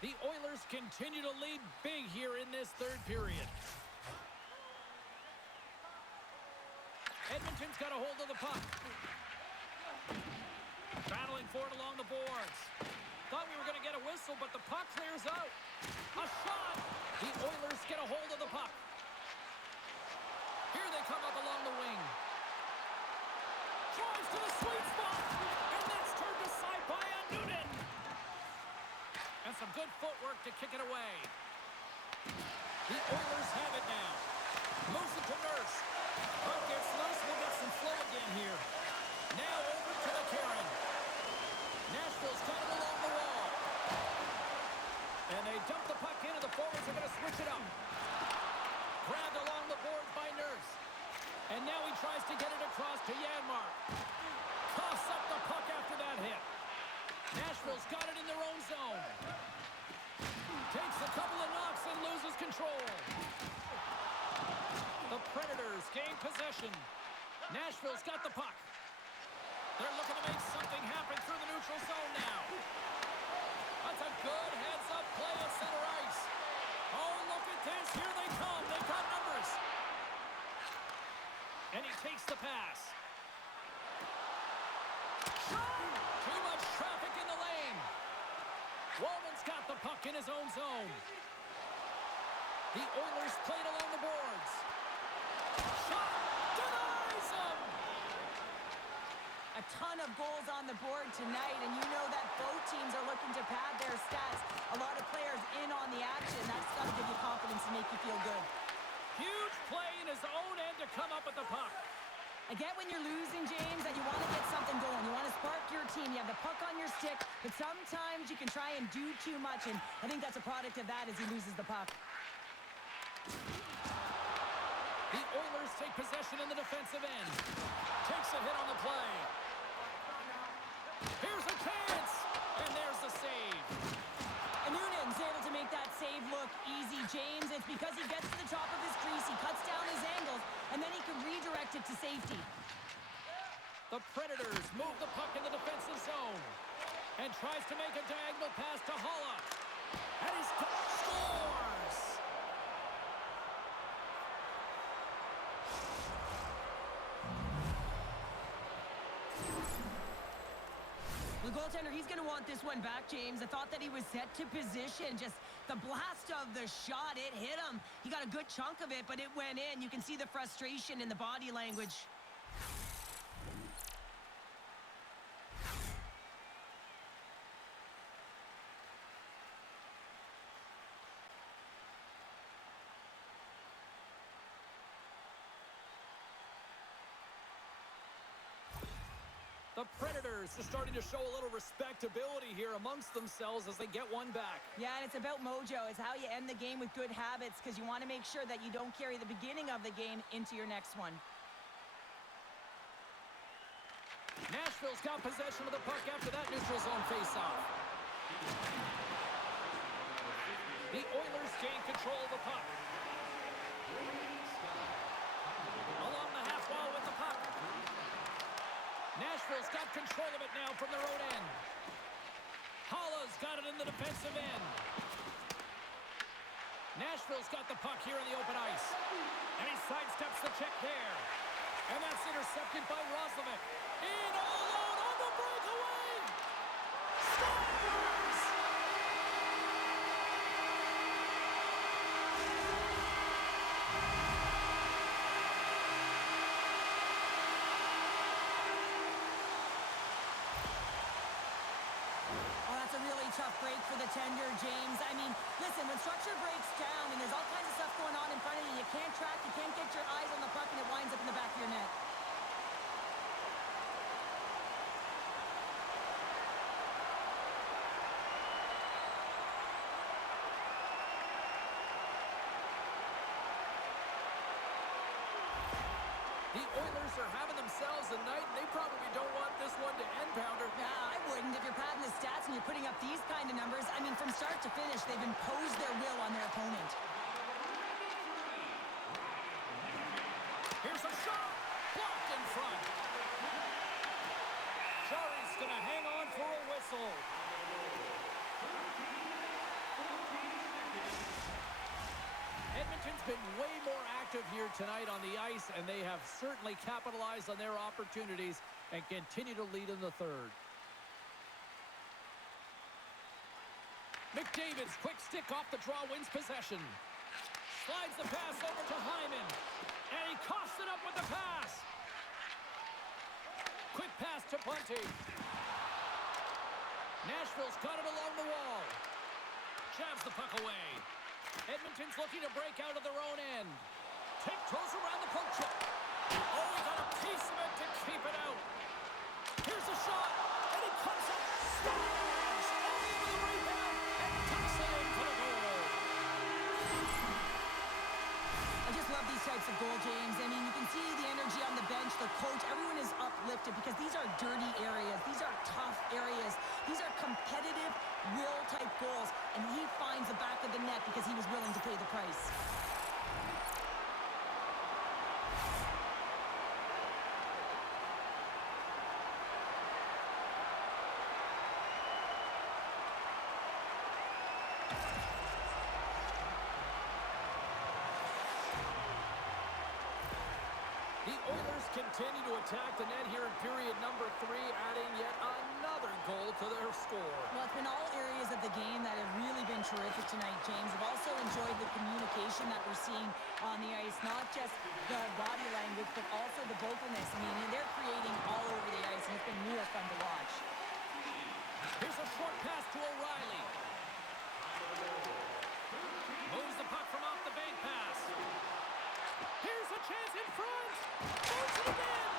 The Oilers continue to lead big here in this third period. Edmonton's got a hold of the puck. Battling for it along the boards. Thought we were going to get a whistle, but the puck clears out. A shot. The Oilers get a hold of the puck. Here they come up along the wing. Drives to the sweet spot. And that's turned aside by a Noonan. And some good footwork to kick it away. The Oilers have it now. Moves it to Nurse. Puck gets loose. We'll get some flow again here. Now over to the Karen. Nashville's got it along the wall. And they dump the puck in, and the forwards are going to switch it up. Grabbed along the boards by Nurse. And now he tries to get it across to Janmark. Toss up the puck after that hit. Nashville's got it in their own zone. Takes a couple of knocks and loses control. The Predators gain possession. Nashville's got the puck. They're looking to make something happen through the neutral zone now. That's a good heads-up play at center ice. Oh, look at this. Here they come. They've got numbers. And he takes the pass. Too much traffic in the lane. Walman's got the puck in his own zone. The Oilers played along the boards. Shot! Denies him! A ton of goals on the board tonight, and you know that both teams are looking to pad their stats. A lot of players in on the action. That's got to give you confidence and make you feel good. Huge play in his own end to come up with the puck. I get when you're losing, James, that you want to get something going. You want to spark your team. You have the puck on your stick, but sometimes you can try and do too much, and I think that's a product of that as he loses the puck. The Oilers take possession in the defensive end. Takes a hit on the play. Here's a chance, and there's the save. And Noonan's able to make that save look easy, James. It's because he gets to the top of his crease, he cuts down his angles, and then he can redirect it to safety. The Predators move the puck in the defensive zone and tries to make a diagonal pass to Holla. And he scores! The goaltender, he's going to want this one back, James. I thought that he was set to position. Just the blast of the shot, it hit him. He got a good chunk of it, but it went in. You can see the frustration in the body language. The Predators are starting to show a little respectability here amongst themselves as they get one back. Yeah, and it's about mojo. It's how you end the game with good habits because you want to make sure that you don't carry the beginning of the game into your next one. Nashville's got possession of the puck after that neutral zone faceoff. The Oilers gain control of the puck. Along the half wall with the puck. Nashville's got control of it now from their own end. Holla's got it in the defensive end. Nashville's got the puck here in the open ice. And he sidesteps the check there. And that's intercepted by Roslovic. In all alone on the breakaway! Scores! Tough break for the tender, James. I mean, listen, when structure breaks down and there's all kinds of stuff going on in front of you, you can't track, you can't get your eyes on the puck, and it winds up in the back of your net. The Oilers are having themselves a night, and they probably don't want this one to end, Pounder. Yeah, I wouldn't. If you're padding the stats and you're putting up these kind of numbers, I mean, from start to finish, they've imposed their will on their opponent. Here's a shot! Blocked in front. Jari's going to hang on for a whistle. Edmonton's been way more active here tonight on the ice, and they have certainly capitalized on their opportunities and continue to lead in the third. McDavid's quick stick off the draw wins possession. Slides the pass over to Hyman. And he coughs it up with the pass. Quick pass to Bunty. Nashville's got it along the wall. Jabs the puck away. Edmonton's looking to break out of their own end. Tiptoes around the poke check. Oh, he got a piece of it to keep it out. Here's a shot, and it comes up. Scores! Over the rebound, and tucks it into the goal. I just love these types of goal, James. I mean, you can see the energy on the bench, the coach, everyone is uplifted because these are dirty areas. These are tough areas. These are competitive, will-type goals, and he finds the back of the net because he was willing to pay the price. The Oilers continue to attack the net here in period number 3, adding yet another goal to their score. Well, it's been all areas of the game that have really been terrific tonight, James. I've also enjoyed the communication that we're seeing on the ice, not just the body language, but also the vocalness. I mean, they're creating all over the ice, and it's been real fun to watch. Here's a short pass to O'Reilly. Moves the puck from off the bank pass. Here's a chance in front. Moves it again.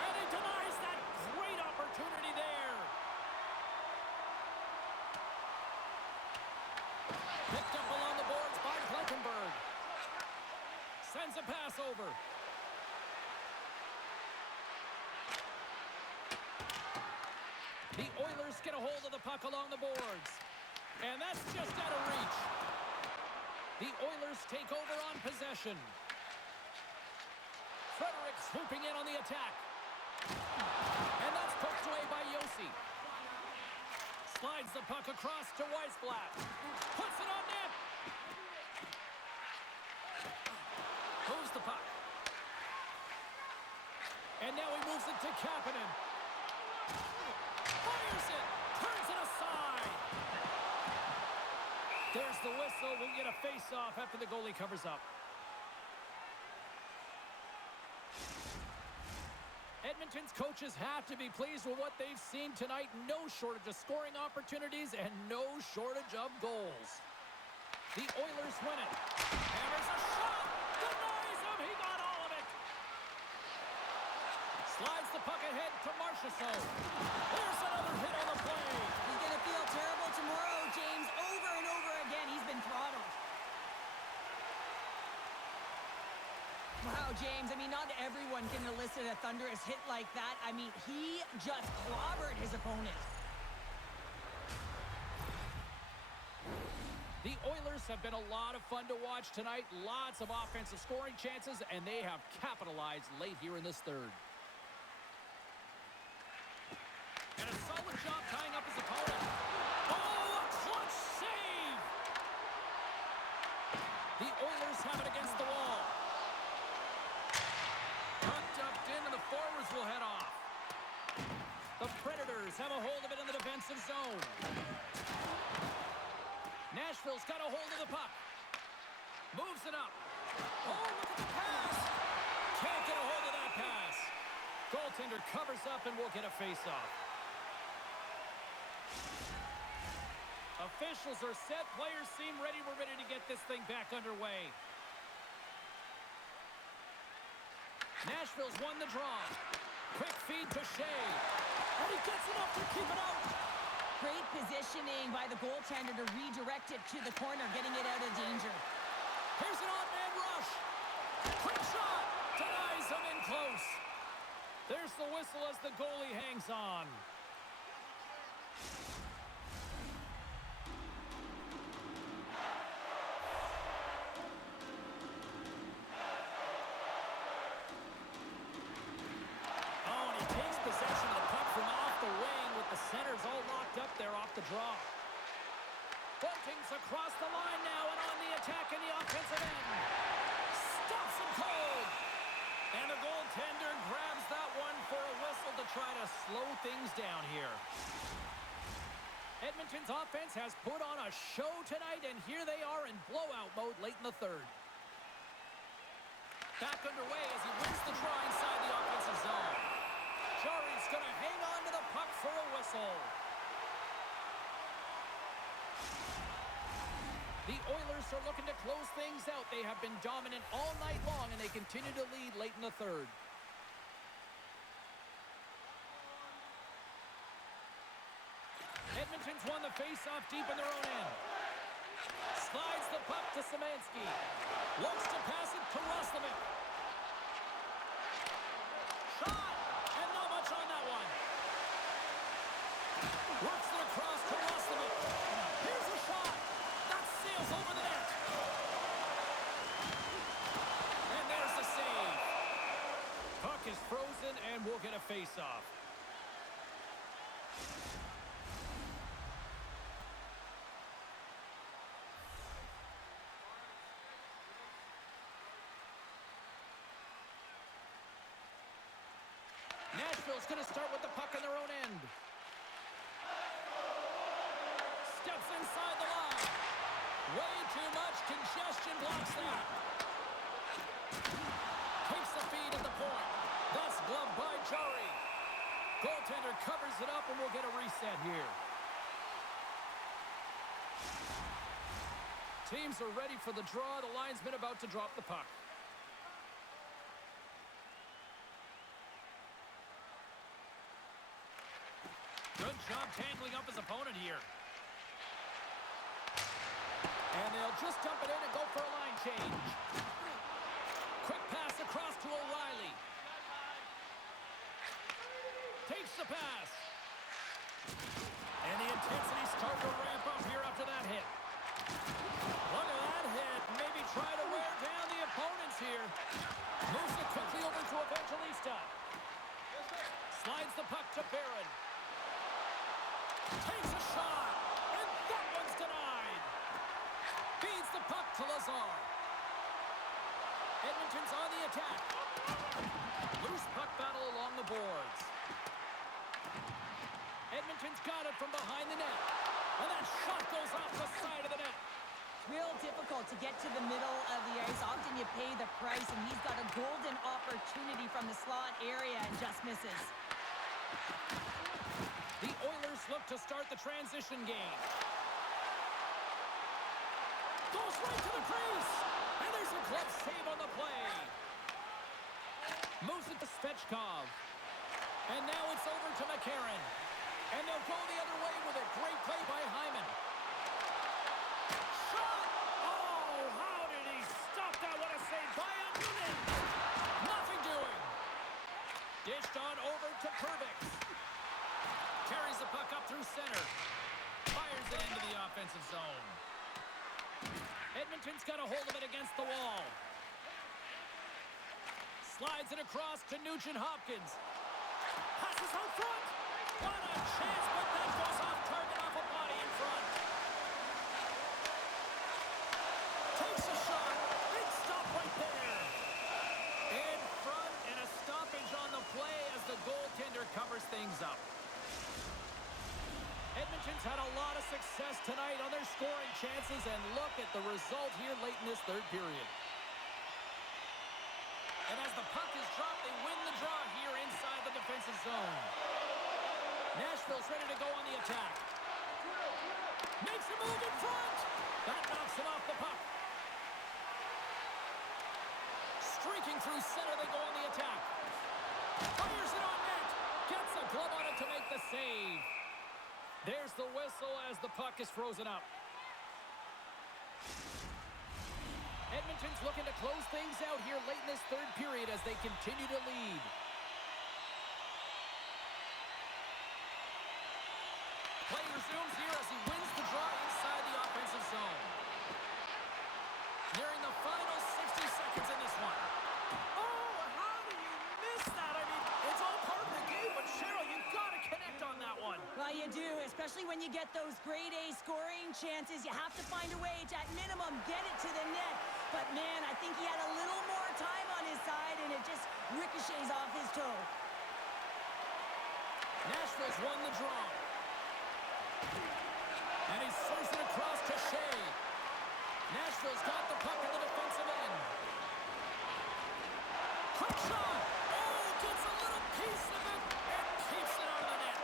And he denies that great opportunity there. Picked up along the boards by Blankenberg. Sends a pass over. The Oilers get a hold of the puck along the boards. And that's just out of reach. The Oilers take over on possession. Frederick swooping in on the attack. And that's poked away by Yossi. Slides the puck across to Weisblatt. Puts it on net. Moves the puck. And now he moves it to Kapanen. Fires it. Turns it aside. There's the whistle. We'll get a face-off after the goalie covers up. Edmonton's coaches have to be pleased with what they've seen tonight. No shortage of scoring opportunities and no shortage of goals. The Oilers win it. Hammers a shot. Denies him. He got all of it. Slides the puck ahead to Marchessault. There's another hit on the play. He's going to feel terrible tomorrow, James. Over and over again, he's been throttled. Wow, James, I mean, not everyone can elicit a thunderous hit like that. I mean, he just clobbered his opponent. The Oilers have been a lot of fun to watch tonight. Lots of offensive scoring chances, and they have capitalized late here in this third. And a solid job tying up his opponent. Oh, a clutch save! The Oilers have it against the wall. Tucked up in, and the forwards will head off. The Predators have a hold of it in the defensive zone. Nashville's got a hold of the puck. Moves it up. Oh, look at the pass. Can't get a hold of that pass. Goaltender covers up, and we'll get a face-off. Officials are set. Players seem ready. We're ready to get this thing back underway. Nashville's won the draw. Quick feed to Shea. And he gets enough to keep it out. Great positioning by the goaltender to redirect it to the corner, getting it out of danger. Here's an odd-man rush. Quick shot. Denies him in close. There's the whistle as the goalie hangs on. Possession of the puck from off the wing with the centers all locked up there off the draw. Bunting's across the line now and on the attack in the offensive end. Stops him cold. And the goaltender grabs that one for a whistle to try to slow things down here. Edmonton's offense has put on a show tonight, and here they are in blowout mode late in the third. Back underway as he wins the draw inside the offensive zone. Jari's going to hang on to the puck for a whistle. The Oilers Oilers are looking to close things out. They have been dominant all night long, and they continue to lead late in the third. Edmonton's won the face-off deep in their own end. Slides the puck to Szymanski. Looks to pass it to Roslovic. Shot! And not much on that one. Works it across to Roslovic. Here's a shot. That sails over the net. And there's the save. Puck is frozen and we'll get a face-off. Nashville's going to start with the puck on their own end. Steps inside the line. Way too much congestion blocks that. Takes the feed at the point. That's gloved by Jari. Goaltender covers it up and we'll get a reset here. Teams are ready for the draw. The linesman about to drop the puck. Good job tangling up his opponent here. And they'll just dump it in and go for a line change. Quick pass across to O'Reilly. Takes the pass. And the intensity starting to ramp up here after that hit. Look at that hit. Maybe try to wear down the opponents here. Moves it quickly over to Evangelista. Slides the puck to Barron. Takes a shot, and that one's denied. Feeds the puck to Lazar. Edmonton's on the attack. Loose puck battle along the boards. Edmonton's got it from behind the net. And that shot goes off the side of the net. Real difficult to get to the middle of the ice. Often you pay the price, and he's got a golden opportunity from the slot area and just misses. The Oilers look to start the transition game. Goes right to the crease. And there's a glove save on the play. Moves it to Svechkov. And now it's over to McCarron. And they'll go the other way with a great play by Hyman. Shot! Oh, how did he stop that? What a save by Newman. Nothing doing. Dished on over to Pervix. Carries the puck up through center. Fires it into the offensive zone. Edmonton's got a hold of it against the wall. Slides it across to Nugent-Hopkins. Passes out front. What a chance, but that goes off target off a body in front. Takes a shot. Big stop right there. In front and a stoppage on the play as the goaltender covers things up. Edmonton's had a lot of success tonight on their scoring chances, and look at the result here late in this third period. And as the puck is dropped, they win the draw here inside the defensive zone. Nashville's ready to go on the attack. Makes a move in front. That knocks it off the puck. Streaking through center, they go on the attack. Fires it on net. Gets a glove on it to make the save. There's the whistle as the puck is frozen up. Edmonton's looking to close things out here late in this third period as they continue to lead. Play resumes here as he wins the draw inside the offensive zone. Nearing the final 60 seconds in this one. Oh, how do you miss that? I mean, it's all part of the game, but Cheryl, you've got to connect on that one. Well, you do, especially when you get those grade A scoring chances. You have to find a way to, at minimum, get it to the net. But, man, I think he had a little more time on his side, and it just ricochets off his toe. Nashville's won the draw. And he serves it across to Shea. Nashville's got the puck in the defensive end. Quick shot! Oh, gets a little piece of it and keeps it out of the net.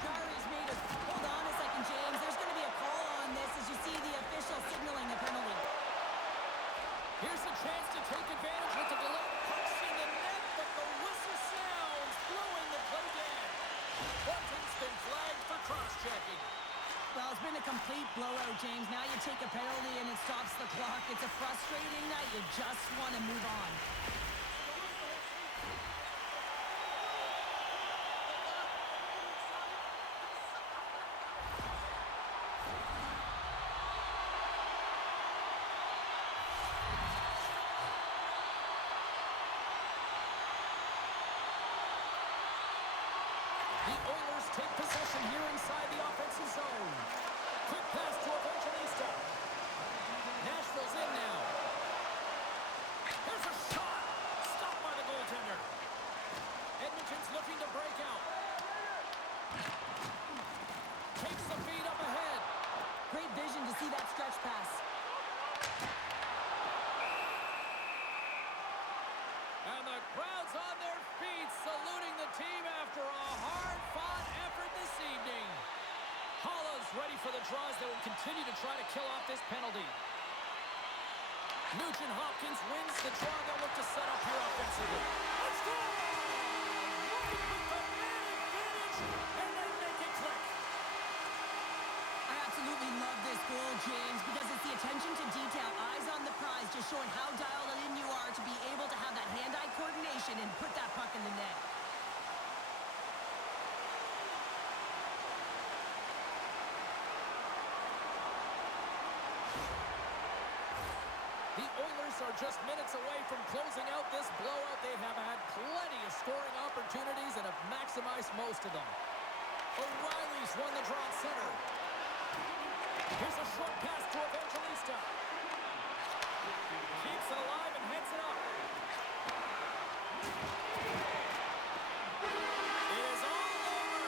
Jari's made it. Hold on a second, James. There's going to be a call on this as you see the official signaling a penalty. cross-checking. Well, it's been a complete blowout, James. Now you take a penalty and it stops the clock. It's a frustrating night. You just want to move on. The Oilers take possession here inside the offensive zone. Quick pass to Evangelista. Nashville's in now. Here's a shot. Stopped by the goaltender. Edmonton's looking to break out. Takes the feed up ahead. Great vision to see that stretch pass. And the crowd's on their feet, saluting the team after a hard-fought effort this evening. Holla's ready for the draws that will continue to try to kill off this penalty. Nugent Hopkins wins the draw. They'll look to set up here offensively. Let's go! Right with the man advantage, and they make it click. I absolutely love this goal, James, because it's the attention to detail, eyes on the prize, just showing how dialed in you are to be able to have that hand-eye coordination and put that puck in the net. The Oilers are just minutes away from closing out this blowout. They have had plenty of scoring opportunities and have maximized most of them. O'Reilly's won the draw at center. Here's a short pass to Evangelista. Keeps it alive and heads it up. It is all over.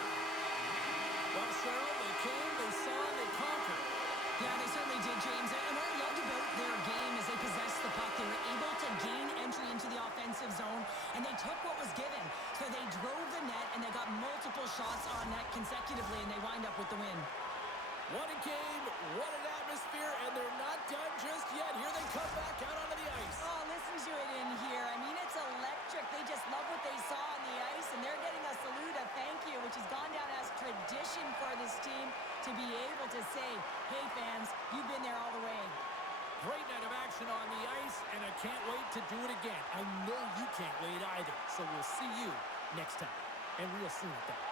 Well, Cheryl, they came, they saw, and they conquered. Yeah, they certainly did, James. And what I loved about their game is they possessed the puck. They were able to gain entry into the offensive zone, and they took what was given. So they drove the net, and they got multiple shots on net consecutively, and they wind up with the win. What a game, what an atmosphere, and they're not done just yet. Here they come back out onto the ice. Oh, listen to it in here. I mean, it's electric. They just love what they saw on the ice, and they're getting a salute, a thank you, which has gone down as tradition for this team to be able to say, hey, fans, you've been there all the way. Great night of action on the ice, and I can't wait to do it again. I know you can't wait either, so we'll see you next time, and real soon at that.